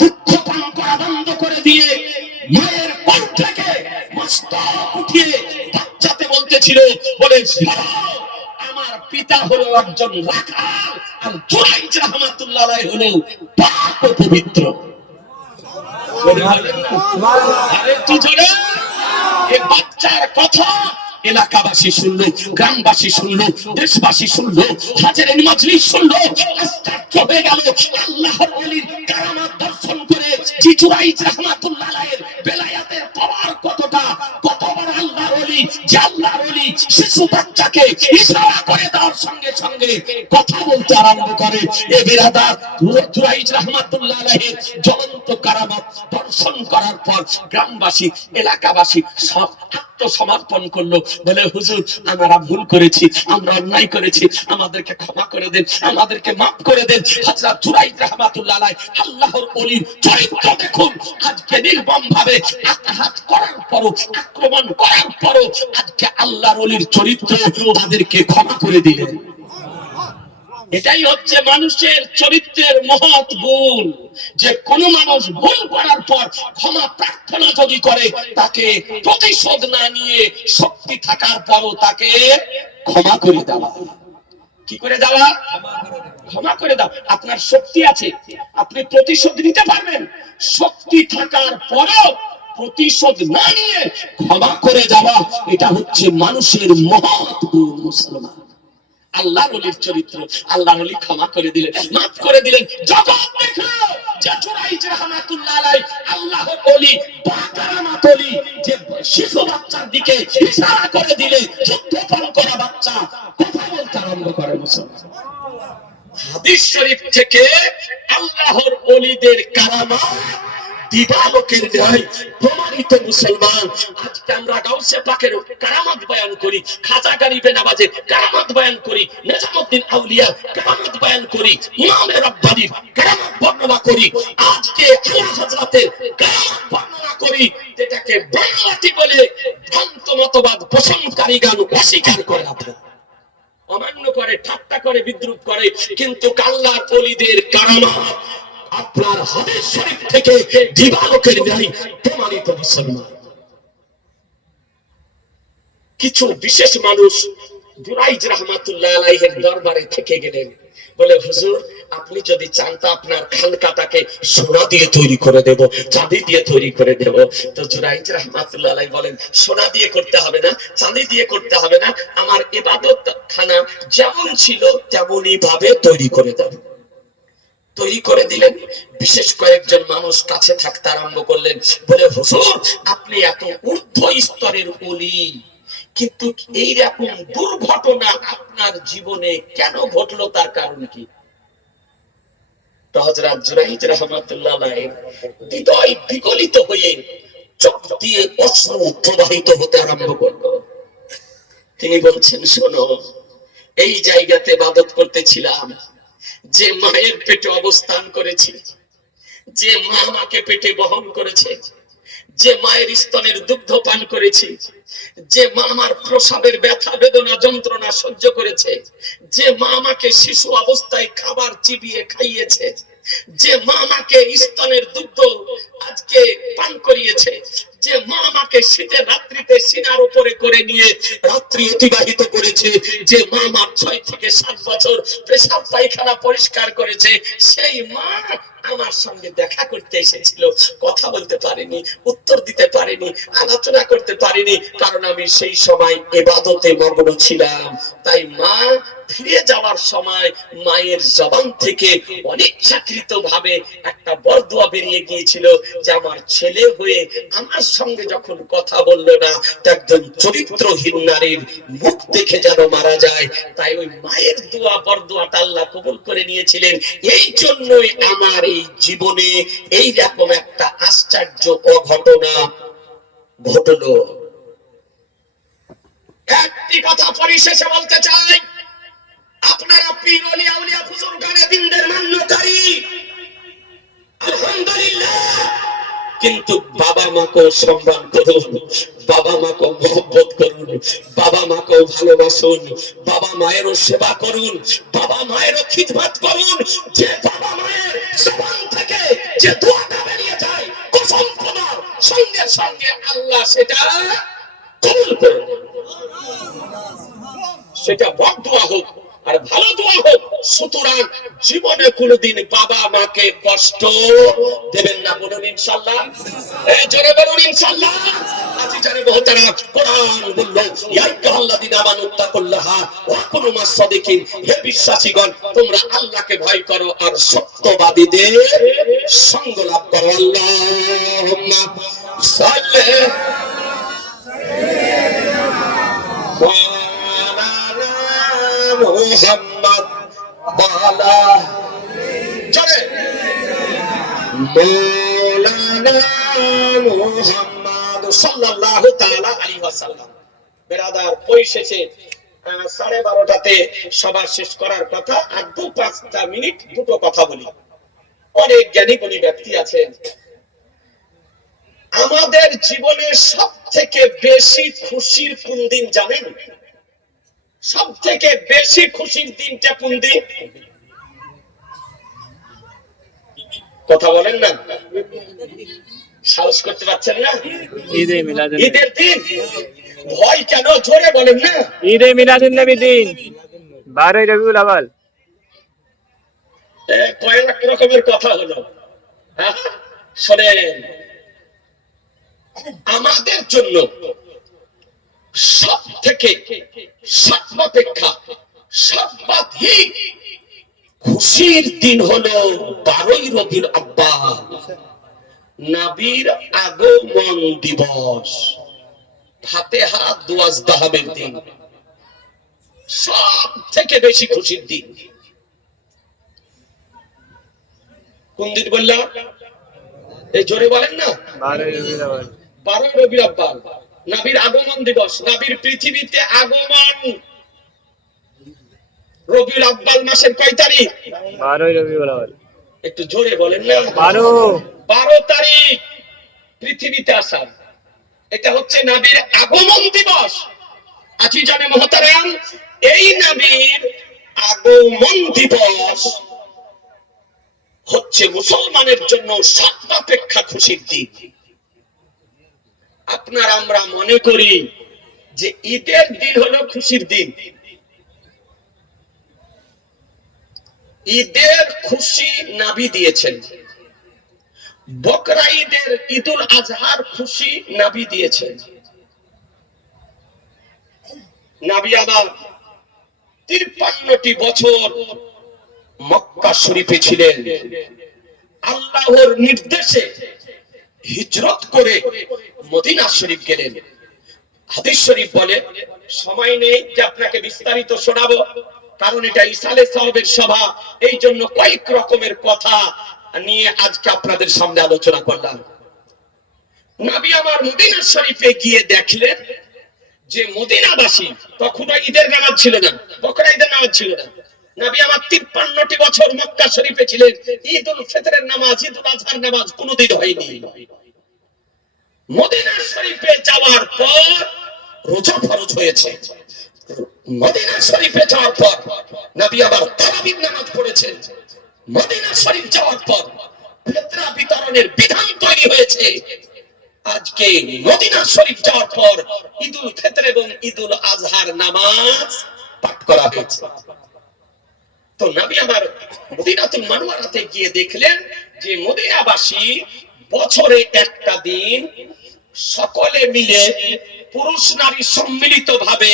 দুগ্ধ পান করা বন্ধ করে দিয়ে মায়ের কোল থেকে মস্তক উঠিয়ে বাচ্চাতে বলতেছিল, বলে আমার পিতা হলো একজন রাখাল, আর জুরাইজ রাহমাতুল্লাহ আলাইহি হলো পাক ও পবিত্র। আরেকটু জোরে, এই বাচ্চার কথা এলাকাবাসী শুনলো, গ্রামবাসী শুনলো, দেশবাসী শুনলো, হাজারের মাজলিস শুনলো, আশ্চর্য হয়ে গেল। আল্লাহর ওলির কারামাত দর্শন করে জুরাইজ রাহমাতুল্লাহ আলাইহির বেলায়াতের পাওয়ার কতটা, কতবার আল্লাহর ওলি, যে আল্লাহর ওলি শিশু বাচ্চাকে ইশারা করে দেওয়ার সঙ্গে সঙ্গে কথা বলতে আরম্ভ করে। এ বিরাদার, জুরাইজ রাহমাতুল্লাহ আলাইহির জ্বলন্ত কারামাত দর্শন করার পর গ্রামবাসী এলাকাবাসী সব আত্মসমর্পণ করলো, বলে হুজুর আমরা ভুল করেছি, আমরা অন্যায় করেছি, আমাদেরকে ক্ষমা করে দেন, আমাদেরকে মাফ করে দেন। হযরত জুরাইদ রাহমাতুল্লাহ আলাইহি আল্লাহর ওলির চরিত্র দেখুন, আজকে নির্মম ভাবে আঘাত করার পরও, আক্রমণ করার পরও আজকে আল্লাহর ওলির চরিত্র তাদেরকে ক্ষমা করে দিলেন। এটাই হচ্ছে মানুষের চরিত্রের মহৎ গুণ, যে কোন মানুষ ভুল করার পর ক্ষমা প্রার্থনা যদি করে, তাকে প্রতিশোধ না নিয়ে শক্তি থাকার পরও তাকে ক্ষমা করে দেওয়া। কি করে দেওয়া? ক্ষমা করে দাও। আপনার শক্তি আছে, আপনি প্রতিশোধ নিতে পারবেন, শক্তি থাকার পরও প্রতিশোধ না নিয়ে ক্ষমা করে দেওয়া, এটা হচ্ছে মানুষের মহৎ গুণ। মুসলমান আল্লাহর ওলির চরিত্র, আল্লাহর ওলি ক্ষমা করে দিলেন, মাফ করে দিলেন। জবাব দেখো যে জুরাইজ রাহমাতুল্লাহ আলাইহি আল্লাহর ওলি বাকারামাত ওলি, যে শিশু বাচ্চার দিকে ইশারা করে দিলে যুদ্ধপণ করা বাচ্চা কথা বলতে আরম্ভ করে। মুসলমান হাদিস শরীফ থেকে আল্লাহর ওলিদের কারামাত দিবালোকের ন্যায় প্রমাণিত। মুসলমান আজকে আমরা গাউসে পাকের কারামাত বয়ান করি, খাজা গরিবে নওয়াজের কারামাত বয়ান করি, নিজামউদ্দিন আউলিয়া কারামাত বয়ান করি, ইমাম রাব্বানির কারামাত বর্ণনা করি, আজকে আলা হযরতের কারামাত বর্ণনা করি, যেটাকে বাংলাটি বলে ভ্রান্ত মতবাদ পোষণকারীগণ অস্বীকার করে, আপনারা অমান্য করে, ঠাট্টা করে, বিদ্রুপ করে। কিন্তু আল্লাহর ওলিদের কারামাত আপনার হাদিস শরীফ থেকে দিবালোকের ন্যায় প্রমাণিত। মুসলমান কিছু বিশেষ মানুষ জুরাইজ রাহমাতুল্লাহ আলাইহির দরবারে থেকে গেলেন, বলে হুজুর আপনি যদি চান তো আপনার খানকাটাকে সোনা দিয়ে তৈরি করে দেব, চাঁদি দিয়ে তৈরি করে দেব। তো জুরাইজ রাহমাতুল্লাহ আলাইহি বলেন সোনা দিয়ে করতে হবে না, চাঁদি দিয়ে করতে হবে না, আমার ইবাদত খানা যেমন ছিল তেমনই ভাবে তৈরি করে দেব। তৈরি করে দিলেন। বিশেষ কয়েকজন মানুষ কাছে থাকতে আরম্ভ করলেন, বলে হুজুর আপনি এত ঊর্ধ্ব স্তরের ওলি, কিন্তু এইরকম দুর্ঘটনা আপনার জীবনে কেন ঘটলো, তার কারণ কি? তো হযরত জুরাইজ রাহমাতুল্লাহ আলাইহি হৃদয় বিগলিত হয়ে চোখ দিয়ে অশ্রু প্রবাহিত হতে আরম্ভ করলো। তিনি বলছেন শোনো, এই জায়গাতে ইবাদত করতেছিলাম, যে মায়ের পেটে অবস্থান করেছি, যে মা আমাকে পেটে বহন করেছে, যে মায়ের স্তনের দুগ্ধ পান করেছি, যে মা আমার প্রসবের ব্যথা বেদনা যন্ত্রণা সহ্য করেছে, যে মা আমাকে শিশু অবস্থায় খাবার চিবিয়ে খাইয়েছে, যে মা আমাকে স্তনের দুগ্ধ আজকে পান করিয়েছে, যে মা আমাকে শীতের রাত্রিতে সিনার উপরে করে নিয়ে রাত্রি অতিবাহিত করেছে, যে মা আমার 6 থেকে 7 বছর পেশাব পায়খানা পরিষ্কার করেছে, সেই মা আমার সঙ্গে দেখা করতে এসেছিল, কথা বলতে পারিনি, উত্তর দিতে পারিনি, আলোচনা করতে পারিনি, কারণ আমি সেই সময় ইবাদতে মগ্ন ছিলাম। তাই মা ফিরে যাওয়ার সময় মায়ের জবান থেকে অনিচ্ছাকৃত ভাবে একটা বরদোয়া বেরিয়ে গিয়েছিল, যে আমার ছেলে হয়ে আমার সঙ্গে যখন কথা বললো না, একজন চরিত্রহীন নারীর মুখ দেখে যেন মারা যায়। তাই ওই মায়ের দোয়া বরদোয়াটা আল্লাহ কবুল করে নিয়েছিলেন। এই জন্যই আমার এই জীবনে এইরকম একটা আশ্চর্য অঘটনা ঘটলো। একটি কথা পরিশেষে বলতে চাই, আপনারা পীর ওলি আউলিয়া বুজুর্গানে দিনদের মান্যকারী, আলহামদুলিল্লাহ, কিন্তু বাবা মাকে সম্মান করুন, বাবা মাকে মহব্বত করুন, বাবা মাকে ভালোবাসুন, বাবা মায়েরও সেবা করুন, বাবা মায়েরও খিদমত করুন। যে বাবা মায়ের জবান থেকে যে দোয়াটা বেরিয়ে যায় কসম খোদার, সঙ্গে সঙ্গে আল্লাহ সেটা কবুল করে নেন। সেটা বদদোয়া হোক আর ভালো দোয়া হোক। সুতরাং জীবনে কোনোদিন বাবা মাকে কষ্ট দেবেন না, বলুন ইনশাআল্লাহ। এই জোরে বলুন ইনশাআল্লাহ। আজি জানে বহুতারা কোরআন বলল, ইয়া আইয়ুহাল্লাযিনা আমানু তাকুল্লাহা ওয়া কুনু মাস সাদিকিন, হে বিশ্বাসীগণ তোমরা আল্লাহকে ভয় করো আর সত্যবাদীদের সঙ্গ লাভ করো। আল্লাহুম্মা সাল্লি মুহাম্মদ ওয়ালা চলে মাওলানা মুহাম্মদ সাল্লাল্লাহু তাআলা আলাইহি ওয়াসাল্লাম। বেরাদার পরিশেষে 12:30টাতে সভা শেষ করার কথা, আর 2-5 মিনিট দুটো কথা বলি। অনেক জ্ঞানী গুণী ব্যক্তি আছেন। আমাদের জীবনে সব থেকে বেশি খুশির কোন দিন জানেন? সব থেকে বেশি খুশির দিনটা কোন দিন? কথা বলেন না, সাহস করতে পারছেন না? ঈদের দিন। ভয় কেন? জোরে বলেন না। ঈদে মিলাদুন নবী দিন 12 রবিউল আউয়াল। কয়েক রকমের কথা হলো। শোনেন, আমাদের জন্য সব থেকে সর্বাপেক্ষা সর্বাধিক খুশির দিন হলো 12 রবিউল আউয়াল, নবীর আগমন দিবস, ফাতিহা দুয়াজদাহাবের দিন। সব থেকে বেশি খুশির দিন কোন দিন বললাম? এই জোরে বলেন না। 12 রবিউল আউয়াল। 12 রবিউল আউয়াল, নবীর আগমন দিবস, নবীর পৃথিবীতে আগমন। রবিউল আউয়াল মাসের কয় তারিখ? 12 রবিউল আউয়াল। একটু জোরে বলেন না। 12 তারিখ পৃথিবীতে আসা। এটা হচ্ছে নবীর আগমন দিবস। আজিজানে মুহতারাম, এই নবীর আগমন দিবস হচ্ছে মুসলমানের জন্য সর্বাপেক্ষা খুশির দিন। আপনারা আমরা মনে করি যে ঈদের দিন হলো খুশির দিন। ঈদের খুশি নবী দিয়েছেন, বকরা ঈদের, ঈদুল আজহার খুশি নবী দিয়েছেন। নবী আবার 53টি বছর মক্কা শরীফে ছিলেন। আল্লাহর নির্দেশে হিজরত করে মদিনা শরীফ গেলেন। হাদিস শরীফ বলে, সময় নেই যে আপনাকে বিস্তারিত শোনাবো, কারণ এটা ইসালে সাহাবের সভা, এই জন্য কয়েক রকমের কথা নিয়ে আজকে আপনাদের সামনে আলোচনা করলাম। নবী আমার মদিনা শরীফে গিয়ে দেখলেন যে মদিনাবাসী, তখনও ঈদের নামাজ ছিল না, বকরা ঈদের নামাজ ছিল না। নবী আমার 53টি বছর মক্কা শরীফে ছিলেন, ঈদ উল ফিতরের নামাজ, ঈদ উল আজহার নামাজ কোনোদিন হয়নি। মদিনা শরীফে যাওয়ার পর রোজা ফরজ হয়েছে। মদিনা শরীফে যাওয়ার পর নবী আবার তারাবির নামাজ পড়েছেন। মদিনা শরীফ যাওয়ার পর ফিতরা বিতরণের বিধান তৈরি হয়েছে। আজকে মদিনা শরীফ যাওয়ার পর ঈদুল ফিতর এবং ঈদুল আজহার নামাজ পাঠ করা হয়েছে। তো নবী আমার মদিনাতুল মুনাওয়ারাতে গিয়ে দেখলেন যে মদিনাবাসী বছরে একটা দিন সকলে মিলে পুরুষ নারী সম্মিলিত ভাবে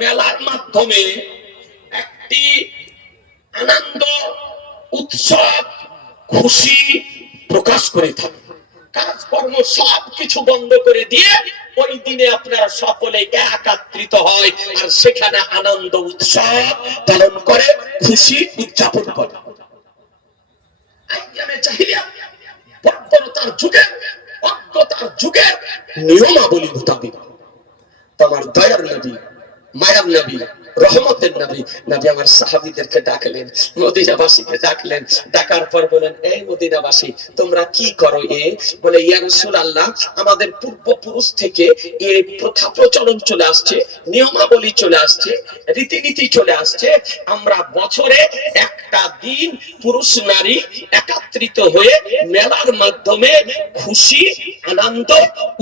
মেলার মাধ্যমে একটি আনন্দ, উৎসব, খুশি প্রকাশ করে থাকে। কাজকর্ম সবকিছু বন্ধ করে দিয়ে ওই দিনে আপনারা সকলে একত্রিত হয় আর সেখানে আনন্দ উৎসব পালন করে, খুশি উদযাপন করে। বর্বরতার যুগে, অজ্ঞতার যুগে নিয়মাবলী মোতাবেক তোমার দয়ার নবী, মায়ার নবী, রহমতের নবী, নবী আমার সাহাবীদেরকে ডাকলেন, মদিনাবাসীকে ডাকলেন। ডাকার পর বলেন, এই মদিনাবাসী তোমরা কি করো? বলে, ইয়া রাসূলুল্লাহ, আমাদের পূর্বপুরুষ থেকে এই প্রথা প্রচলন চলে আসছে, নিয়মাবলী চলে আসছে, রীতিনীতি চলে আসছে। আমরা বছরে একটা দিন পুরুষ নারী একত্রিত হয়ে মেলার মাধ্যমে খুশি আনন্দ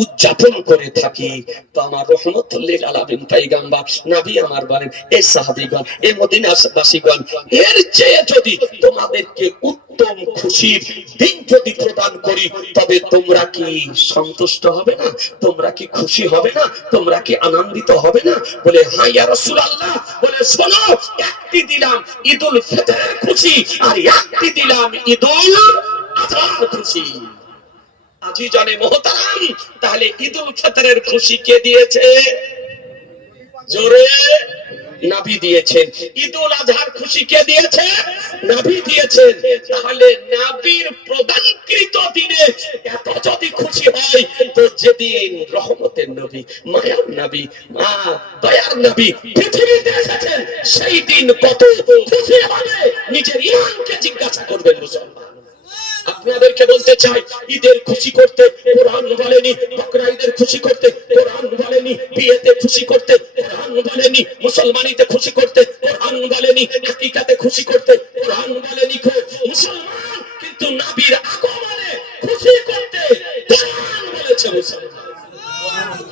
উদযাপন করে থাকি। তো আমার রহমতুল লিল আলামিন পয়গম্বর নবী আমার বলেন, এই সাহাবীগণ, এই মদিনাবাসীগণ, এর চেয়ে যদি তোমাদেরকে উত্তম খুশির দিন যদি প্রদান করি, তবে তোমরা কি সন্তুষ্ট হবে না? তোমরা কি খুশি হবে না? তোমরা কি আনন্দিত হবে না? বলে, হ্যাঁ ইয়া রাসূলুল্লাহ। বলে, শোনো, একটি দিলাম ঈদুল ফিতরের খুশি আর একটি দিলাম ঈদুল আজহার খুশি। আজিজানে মুহতারাম, তাহলে ঈদুল ফিতরের খুশি কে দিয়েছে? জোরে নবী দিয়েছেন। ঈদুল আজহার খুশি কে দিয়েছে? নবী দিয়েছেন। তাহলে নবীর প্রদানকৃত দিনে এত যদি খুশি হয়, তো যেদিন রহমতের নবী, মায়ার নবী, দয়ার নবী পৃথিবীতে এসেছেন, সেই দিন কত খুশি হবে নিজের ঈমানকে জিজ্ঞাসা করবেন মুসলমান। আপনাদেরকে বলতে চাই, ঈদের খুশি করতে কোরআন বলেনি, বকরা ঈদের খুশি করতে কোরআন বলেনি, বিয়েতে খুশি করতে কোরআন বলেনি, মুসলমানিতে খুশি করতে কোরআন বলেনি, হাকিকাতে খুশি করতে কোরআন বলেনি। মুসলমান কিন্তু নবীর আগমনে খুশি করতে কোরআন বলেছে। মুসলমান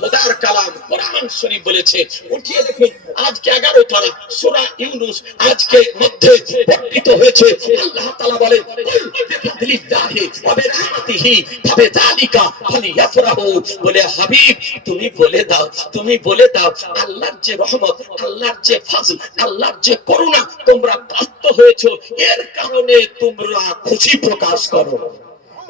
খোদার কালাম কোরআন শরীফ বলেছে। উঠিয়ে দেখুন, আজকে 11 পারা সূরা ইউনূস আজকে মধ্যে বর্ণিত হয়েছে। আল্লাহ তাআলা বলেন, কুল বিফাদলিল্লাহি ওয়া বিরহমাতিহি ফাবিযালিকা ফালিয়াফরাহু। বলে হাবিব তুমি বলে দাও, তুমি বলে দাও, আল্লাহর যে রহমত, আল্লাহর যে ফজল, আল্লাহর যে করুণা তোমরা প্রাপ্ত হয়েছো, এর কারণে তোমরা খুশি প্রকাশ করো।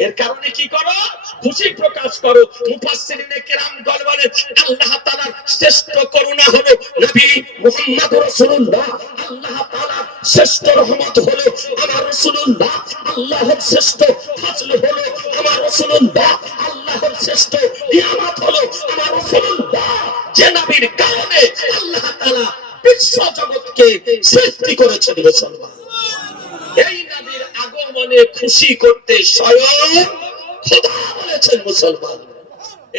এর কারণে কি করো? খুশি প্রকাশ করো। মুফাসসিরিনে কেরাম বলেন, আল্লাহ তাআলার শ্রেষ্ঠ করুণা হলো নবী মুহাম্মদ রাসূলুল্লাহ, আল্লাহ তাআলার শ্রেষ্ঠ রহমত হলো আমার রাসূলুল্লাহ, আল্লাহর শ্রেষ্ঠ ফজল হলো আমার রাসূলুল্লাহ, আল্লাহর শ্রেষ্ঠ নিয়ামত হলো আমার রাসূলুল্লাহ। যে নবীর কারণে আল্লাহ তাআলা বিশ্ব জগৎকে সৃষ্টি করেছেন। মুসলমান এই নবীর আগমনে খুশি করতে স্বয়ং খোদা বলেছেন। মুসলমান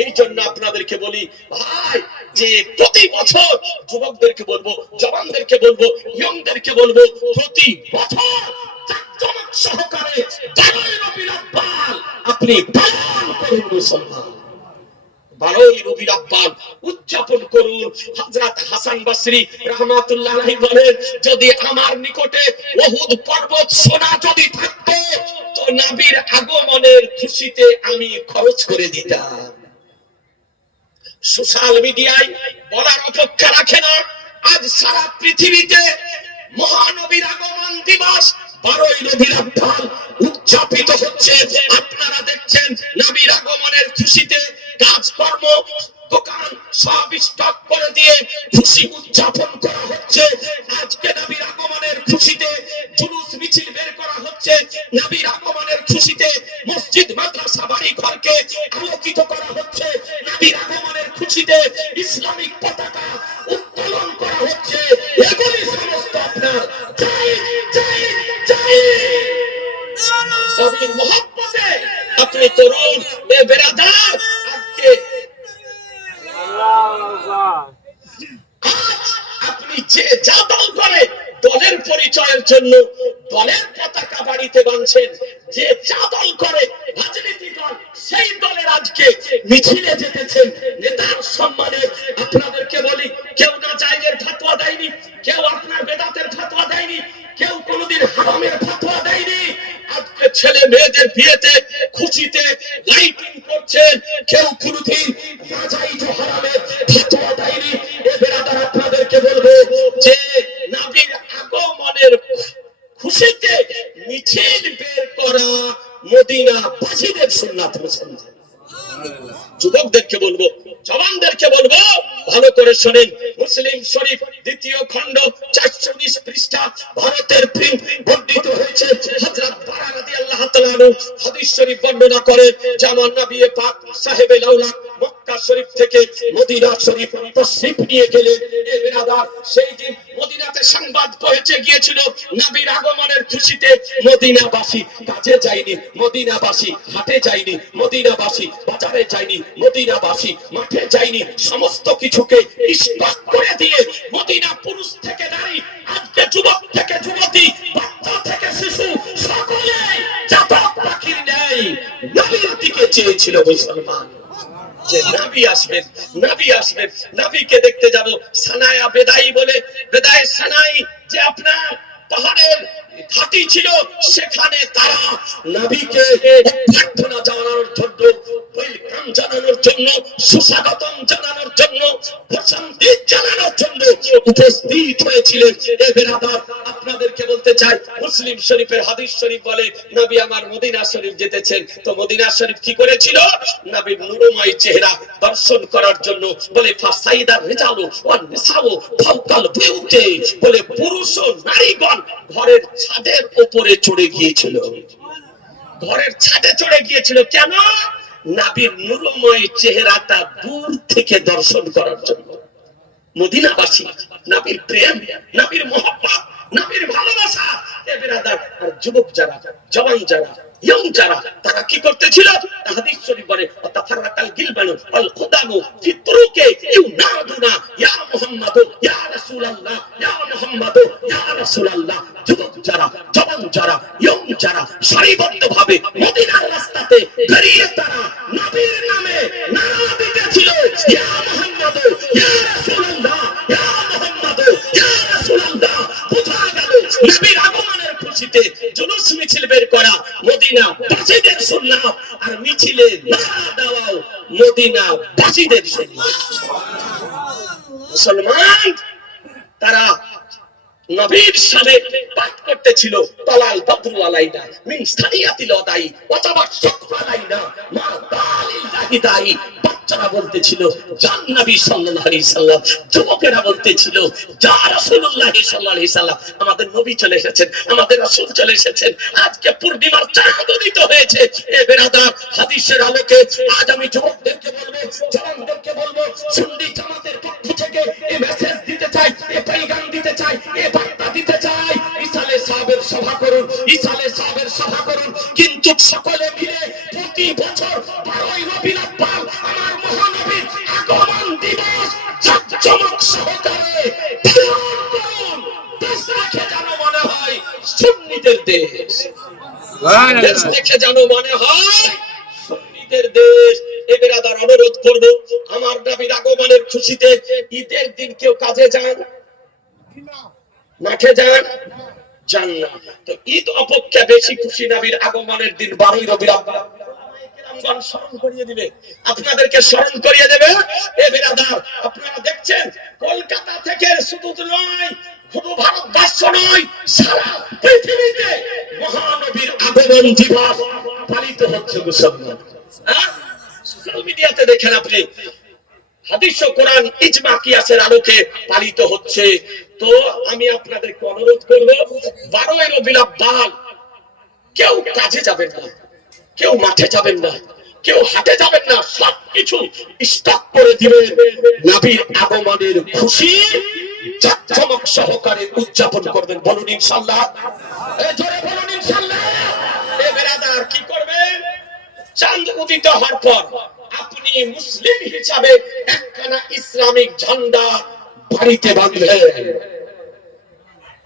এই জন্য আপনাদেরকে বলি ভাই, যে প্রতি বছর যুবকদেরকে বলবো, জওয়ানদেরকে বলবো, ইয়ংদেরকে বলবো, প্রতি বছর জাঁকজমক সহকারে 12 রবিউল আউয়াল আপনি পালন করুন। মুসলমান 12 রবিউল আউয়াল উদযাপন করুন। হযরত হাসান বসরি রাহমাতুল্লাহ আলাইহি বলেন, যদি আমার নিকটে উহুদ পর্বত সোনা যদি থাকতো, তো নবীর আগমনের খুশিতে আমি খরচ করে দিতাম। সোশ্যাল মিডিয়ায় বলার অপেক্ষা রাখে না, আজ সারা পৃথিবীতে মহানবীর আগমন দিবস 12 রবিউল আউয়াল উদযাপিত হচ্ছে। আপনারা দেখছেন নবীর আগমনের খুশিতে কাজকর্ম, দোকান সব স্টক করে দিয়ে খুশি উদযাপন করা হচ্ছে। আজকে নবীর আগমনের খুশিতে জুলুস মিছিল বের করা হচ্ছে। নবীর আগমনের খুশিতে মসজিদ, মাদ্রাসা, বাড়ি ঘরকে আলোকিত করা হচ্ছে। নবীর আগমনের খুশিতে ইসলামিক পতাকা উত্তোলন করা হচ্ছে। এগুলি সমস্ত আপনার নবীর মহব্বতে আপনি তরুণ এ বেরাদার, আজকে আপনি যে যা দল করে দলের পরিচয়ের জন্য দলের পতাকা বাড়িতে বাঁধছেন, যে যা দল করে রাজনীতি দল, সেই দলের আজকে মিছিলে যেতেছেন নেতার সম্মানে। আপনাদেরকে বলি, কেউ না জায়েজের ফতোয়া দেয়নি, কেউ আপনার বেদাতের ফতোয়া দেয়নি, কেউ কোনোদিন হারামের ফতোয়া দেয়নি। আজকে ছেলে মেয়েদের বিয়েতে খুশিতে লাইটিং করছেন, কেউ কোনোদিন নাজায়েজ হারামের ফতোয়া দেয়নি। এ বেরাদার আপনাদেরকে বলবো যে নবীর আগমনের খুশিতে মিছিল বের করা মদিনাবাসীদের সুন্নাত। মুসলমান যুবকদেরকে বলবো, জওয়ানদেরকে বলবো, ভালো করে শোনেন। মুসলিম শরীফ 2য় খণ্ড 419 পৃষ্ঠা ভারতের প্রিন্ট বর্ণিত হয়েছে। হযরত বারা রাদিয়াল্লাহু তাআলা আনহু হাদিস শরীফ বর্ণনা করে, যেমন নবী পাক সাহেবে লাউলাক মক্কা শরীফ থেকে মদিনা শরীফ তশরিফ নিয়ে গেলেন। এ বিরাদার, সেই দিন মদিনাতে সংবাদ পৌঁছে গিয়েছিল নবীর আগমনের খুশিতে মদিনাবাসী কাজে যায়নি, মদিনাবাসী হাটে যায়নি, মদিনাবাসী বাজারে যায়নি, মদিনাবাসী মাঠে যায়নি। সমস্ত কিছুকে স্টক করে দিয়ে মদিনা পুরুষ থেকে নারী, আজকে যুবক থেকে যুবতী, বাচ্চা থেকে শিশু, সকলে চাতক পাখির ন্যায় নবীর দিকে চেয়েছিল। মুসলমান যে নবী আসবেন, নবী আসবেন, নবীকে দেখতে যাব। সানায়া বেদাই বলে, বেদায়ে সানাই যে আপনার পাহাড়ের ঘাটি ছিল, সেখানে তারা নবীকে অভ্যর্থনা জানানোর জন্য, ওয়েলকাম জানানোর জন্য, সুস্বাগতম জানানোর জন্য, প্রশান্তি জানানোর জন্য উপস্থিত হয়েছিলেন। এ বেরাদার, আপনাদেরকে বলতে চাই, মুসলিম শরীফের হাদিস শরীফ বলে নবী আমার মদিনা শরীফ যেতেছেন, তো মদিনা শরীফ কি করেছিল? নবীর নূরময় চেহারা দর্শন করার জন্য বলে ফাসাইদার রিজালু ওয়ান নিসাউ ফাওকাল বিউতি, বলে পুরুষ ও নারীগণ ঘরের ছাদের উপরে চড়ে গিয়েছিল। ঘরের ছাদে চড়ে গিয়েছিল কেন? নবীর নূরময় চেহারাটা দূর থেকে দর্শন করার জন্য। মদিনাবাসী নবীর প্রেম, নবীর মহব্বত, নবীর ভালোবাসা। এ বেরাদার, আর যুবক যারা, জওয়ান যারা, ইয়ং যারা, তারা কি করতেছিল? হাদিস শরীফ বলে তাফারাকাল গিলবানু আল খুদামু ফি তুরুকে ইউনাদুনা ইয়া মুহাম্মাদ ইয়া রাসূলুল্লাহ ইয়া মুহাম্মাদ ইয়া রাসূলুল্লাহ। যুবক যারা, জওয়ান যারা, ইয়ং যারা সারিবদ্ধভাবে মদিনার রাস্তাতে দাঁড়িয়ে তারা নবীর নামে নারা দিতেছিল, ইয়া মুহাম্মাদ ইয়া রাসূলুল্লাহ ইয়া মুহাম্মাদ ইয়া রাসূলুল্লাহ। বোঝা গেল নবীর আগমনের খুশিতে জুলুস মিছিল বের করা মদিনা বাসীদের সুন্নাত, আর মিছিলে নারা দেওয়াও মদিনা বাসীদের সুন্নাত। মুসলমান তারা নবীর সামনে পাঠ করতেছিল তালাল বদরু আলাইনা মিন সারিয়াতিল ওয়াদাই ওয়া তাবাশশাকু আলাইনা মা দালিল জাহিদাই। বাচ্চারা বলতেছিল জান নবী সাল্লাল্লাহু আলাইহি সাল্লাম, যুবকেরা বলতেছিল যা রাসূলুল্লাহ সাল্লাল্লাহু আলাইহি সাল্লাম, আমাদের নবী চলে এসেছেন, আমাদের রাসূল চলে এসেছেন, আজকে পূর্ণিমার চাঁদ উদিত হয়েছে। এ বেরাদার, হাদিসের আলোকে আজ আমি যুবকদেরকে বলবো, জওয়ানদেরকে বলবো, সুন্নি জামাতের পক্ষ থেকে এই মেসেজ দিতে চাই, এই পয়গাম দিতে চাই, এই বার্তা দিতে চাই, ইসালে সাহেবের সভা করুন, ইসালে সাহেবের সভা করুন, কিন্তু সকলে মিলে প্রতি বছর 12ই রবিউল আউয়াল আমার মহানবীর আগমন দিবস জাঁকজমক সহকারে পালন করুন। দেশ দেখে যেন মনে হয় সুন্নিদের দেশ, দেশ দেখে যেন মনে হয় সুন্নিদের দেশ। এ বেরাদার, অনুরোধ করব, আমার নবীর আগমনের খুশিতে ঈদের দিন কেউ কাজে যান, মাঠে যান, যান না, তো ঈদ অপেক্ষা বেশি খুশি নবীর আগমনের দিন 12ই রবিউল আউয়াল। স্মরণ করিয়ে দিবে, আপনাদেরকে স্মরণ করিয়ে দেবে। এ বেরাদার, আপনারা দেখছেন কলকাতা থেকে শুধু নয়, শুধু ভারতবর্ষ নয়, সারা পৃথিবীতে মহানবীর আগমন দিবস পালিত হচ্ছে মুসলমান। সোশ্যাল মিডিয়াতে দেখেন আপনি, হাদিস ও কোরআন ইজমা কিয়াসের আলোকে পালিত হচ্ছে। তো আমি আপনাদেরকে অনুরোধ করব, 12ই রবিউল আউয়াল কেউ কাজে যাবেন না, কেউ মাঠে যাবেন না, কেউ হাটে যাবেন না, সবকিছু স্টপ করে দিবেন। নবীর আগমনের খুশি জাঁকজমক সহকারে উদযাপন করবেন। বলুন ইনশাআল্লাহ, জোরে বলুন ইনশাআল্লাহ। এ বেরাদার, কি করবেন? চাঁদ উদিত হওয়ার পর আপনি মুসলিম হিসাবে একখানা ইসলামিক ঝান্ডা বাড়িতে বাঁধলেন।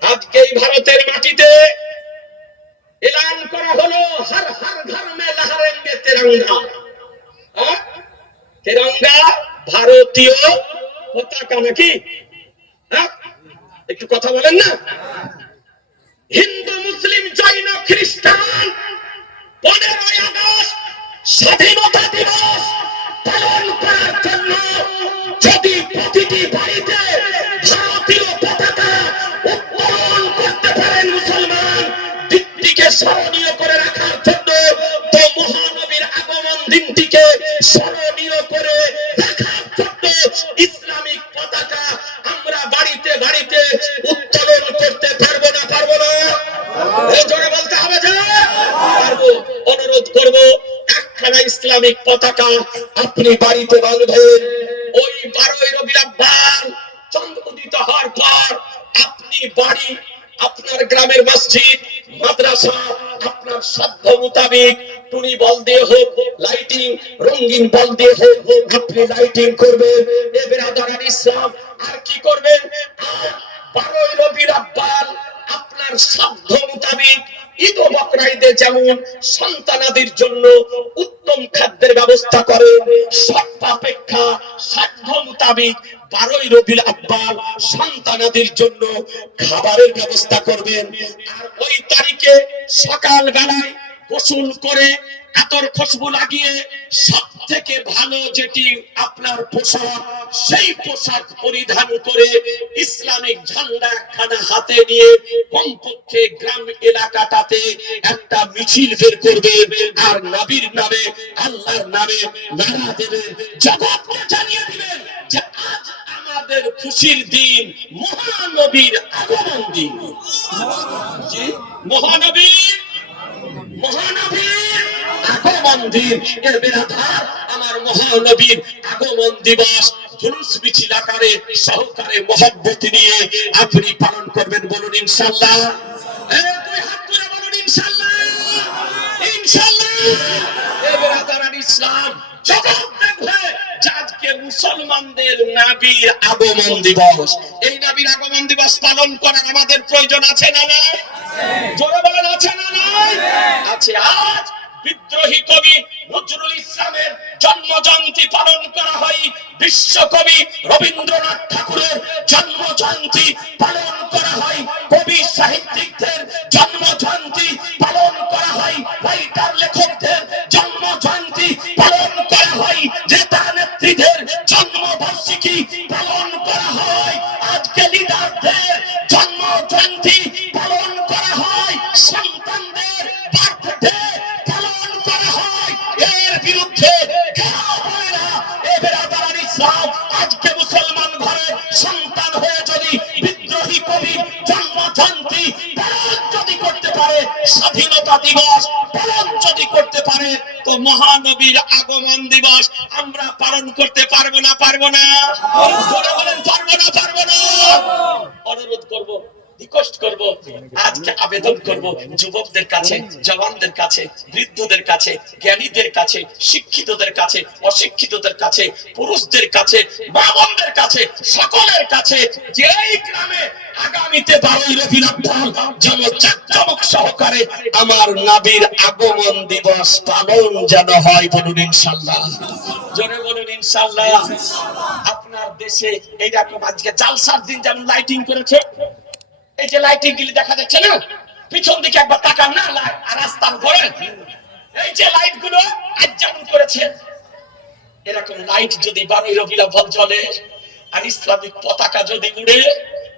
আজকে ভারতের মাটিতে এলান করা হলো হর হর ঘর মে লহরেঙ্গে তিরঙ্গা। তিরঙ্গা ভারতীয় পতাকা নাকি? একটু কথা বলেন না। হিন্দু, মুসলিম, জৈন, খ্রিস্টান 15ই আগস্ট স্বাধীনতা দিবস পালন করার জন্য যদি প্রতিটি বাড়িতে ভারতীয় পতাকা উত্তোলন করতে পারেন মুসলমান, দিনটিকে স্মরণীয় করে রাখার জন্য, তো মহানবীর আগমন দিনটিকে স্মরণীয় করে রাখার জন্য ইসলামিক পতাকা আমরা বাড়িতে বাড়িতে উত্তোলন করতে পারবো না? পারবো না? জোরে বলতে হবে যে পারবো। অনুরোধ করব, একখানা ইসলামিক পতাকা আপনি বাড়িতে বাঁধবেন। ওই 12ই রবিউল আউয়াল চন্দ্র উদিত হওয়ার পর আপনি বাড়ি, আপনার গ্রামের মসজিদ, মাদ্রাসা, আপনার সাধ্য মোতাবেক টুনি বল দিয়ে হোক, লাইটিং, রঙিন বল দিয়ে হোক, আপনি লাইটিং করবেন। এ বেরাদারান ইসলাম, আর কি করবেন? 12ই রবিউল আউয়াল আপনার সাধ্য মোতাবেক ঈদ ও বকরা ঈদে যেমন সন্তানাদির জন্য উত্তম খাদ্যের ব্যবস্থা করেন, সর্বাপেক্ষা সাধ্য মোতাবেক 12ই রবিউল আউয়াল সন্তানাদির জন্য খাবারের ব্যবস্থা করবেন। আর ওই তারিখে সকাল বেলায় গোসল করে আতর খুশবু লাগিয়ে সব থেকে ভালো যেটি আপনার পোশাক, সেই পোশাক পরিধান করে ইসলামিক ঝান্ডা একখানা হাতে নিয়ে কমপক্ষে গ্রাম এলাকাটাতে একটা মিছিল বের করবেন আর নবীর নামে, আল্লাহর নামে নারা দেবেন, জগৎকে জানিয়ে দিবেন যে আজ আমাদের খুশির দিন, মহানবীর আগমন দিন। জি, মহানবীর আগমন দিন। এর বেরাধার আমার মহানবীর আগমন দিবস জুলুস মিছিল আকারে সহকারে মহব্বত নিয়ে আপনি পালন করবেন, বলুন ইনশাআল্লাহ। দুই হাত তুলে বলুন ইনশাআল্লাহ, ইনশাআল্লাহ। এ বেরাদার ইসলাম, জগৎ দেখবে যে আজকে মুসলমানদের নবীর আগমন দিবস। এই নবীর আগমন দিবস পালন করার আমাদের প্রয়োজন আছে না নাই? জোরে বলেন, আছে না নাই? আছে। আজ বিদ্রোহী কবি নজরুল ইসলামের জন্ম জয়ন্তী পালন করা হয়, বিশ্বকবি রবীন্দ্রনাথ ঠাকুরের জন্ম জয়ন্তী পালন করা হয়, কবি সাহিত্যিকদের জন্ম জয়ন্তী পালন করা হয়, রাইটার লেখকদের জন্ম জয়ন্তী পালন করা হয়, নেতা নেত্রীদের জন্ম বার্ষিকী পালন করা হয়, আজকে লিডারদের জন্ম জয়ন্তী পালন করা হয়, সন্তানদের বার্থডে পালন করা হয়। এর বিরুদ্ধে কেউ বলে না। এ বেরাদার ইসলাম, আজকে মুসলমান ঘরে সন্তান হয়ে যদি বিদ্রোহী কবির জন্ম জয়ন্তী পালন যদি করতে পারে, স্বাধীনতা দিবস পালন যদি করতে পারে, তো মহানবীর আগমন দিবস আমরা পালন করতে পারবো না? পারবো না? বলে বলেন, পারবো না? পারবো না? অনুরোধ করব, রিকোয়েস্ট করব, আজকে আবেদন করব যুবকদের কাছে, জওয়ানদের কাছে, বৃদ্ধদের কাছে, জ্ঞানীদের কাছে, শিক্ষিতদের কাছে, অশিক্ষিতদের কাছে, পুরুষদের কাছে, মা বোনদের কাছে, সকলের কাছে, যে এই গ্রামে আগামীতে 12ই রবিউল আউয়াল যেন জাঁকজমক সহকারে আমার নবীর আগমন দিবস পালন যেন হয়, বলুন ইনশাআল্লাহ। জোরে বলুন ইনশাআল্লাহ। আপনার দেশে এইরকম আজকে জালসার দিন যেমন লাইটিং করেছে, এই যে লাইটিং গুলি দেখা যাচ্ছে না, পিছন দিকে একবার তাকান না, আর রাস্তার উপরে এই যে লাইট গুলো আজ যেমন করেছে, এরকম লাইট যদি 12ই রবিউল আউয়াল জ্বলে আর ইসলামিক পতাকা যদি উড়ে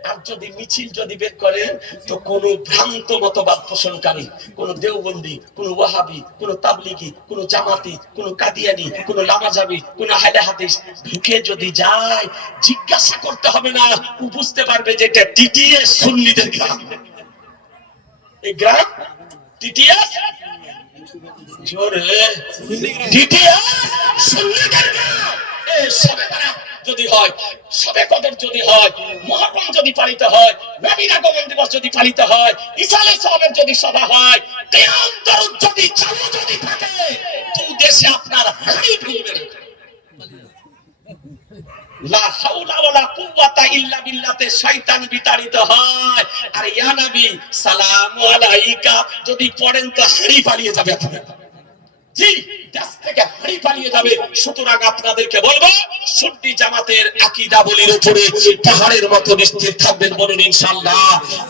আর যদি মিছিল যদি বের করে, তো কোন ভ্রান্ত মতবাদ পোষণকারী, কোন দেওবন্দি, কোন ওয়াহাবি, কোন তাবলিগি, কোন জামাতি, কোন কাদিয়ানি, কোন লামাজাবি, কোন আহলে হাদিস ঢুকে যদি যায়, জিজ্ঞাসা করতে হবে না, ও বুঝতে পারবে যে এটা টিটিএস সুন্নিদের গ্রাম। এই গ্রাম টিটিএস, জোরে টিটিএস সুন্নিদের গ্রাম। এই সবে বরাত যদি হয়, সবে কদর যদি হয়, মুহররম যদি পালিত হয়, নবীর আগমন দিবস যদি পালিত হয়, ঈসা আলাইহিস সালামের যদি সভা হয়, কিয়াম দরুদ যদি চালু যদি থাকে, তো দেশে আপনার হাড়ি ভাঙবে না। লা হাওলা ওয়ালা কুওয়াতা ইল্লা বিল্লাতে শয়তান বিতাড়িত হয়, আর ইয়া নবী সালামু আলাইকা যদি পড়েন তো হাড়ি পালিয়ে যাবে আপনার। জি, দেশ থেকে হাড়ি পালিয়ে যাবে। সুতরাং আপনাদেরকে বলবো, সুন্নি জামাতের আকীদা বলির উপরে পাহাড়ের মতো স্থির থাকবেন, বলুন ইনশাআল্লাহ।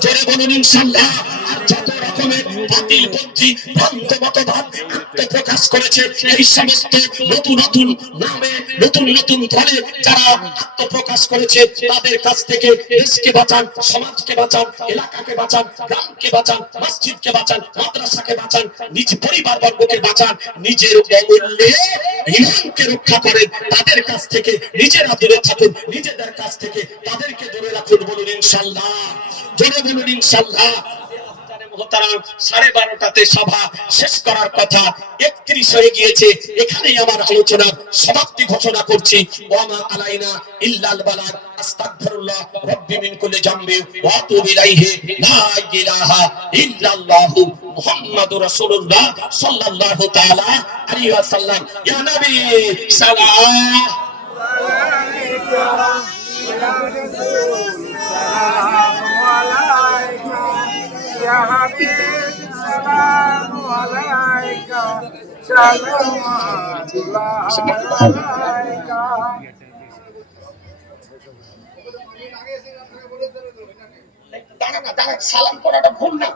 জোরে বলুন ইনশাআল্লাহ। আর যত রকমের বাতিলপন্থী ভ্রান্ত মতবাদ আত্মপ্রকাশ করেছে, এই সমস্ত নতুন নতুন নামে, নতুন নতুন দলে যারা আত্মপ্রকাশ করেছে, তাদের কাছ থেকে দেশকে বাঁচান, সমাজকে বাঁচান, এলাকাকে বাঁচান, গ্রামকে বাঁচান, মসজিদকে বাঁচান, মাদ্রাসাকে বাঁচান, নিজ পরিবার বর্গকে বাঁচান, নিজের অমূল্যে ইমানকে রক্ষা করেন। তাদের কাছ থেকে নিজেরা দূরে থাকুন, নিজেদের কাছ থেকে তাদেরকে দূরে রাখুন, বলুন ইনশাআল্লাহ। জোরে বলুন ইনশাআল্লাহ। 12:30 সভা শেষ করার কথা, 31 হয়ে গিয়েছে। এখানেই আমার আলোচনা সমাপ্তি ঘোষণা করছি। ওয়ামা আলাইনা ইল্লাল বালাগ, আস্তাগফিরুল্লাহ রাব্বি মিন কুল্লি জামবি ওয়া আতুবু ইলাইহি, লা ইলাহা ইল্লাল্লাহু মুহাম্মাদুর রাসূলুল্লাহ সাল্লাল্লাহু তাআলা আলাইহি ওয়াসাল্লাম। ইয়া নবী সালাম আলাইকা, ইয়া রাসূল সালাম আলাইকা, ইয়া হাবিব সালাম আলাইকা, সালাম আলাইকা। সালাম করাটা ভুল না।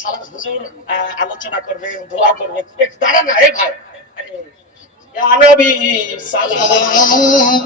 সালাম হুজুর আলোচনা করবে, দোয়া করবে, দাঁড়া না এ ভাই, ইয়া নবী সালাম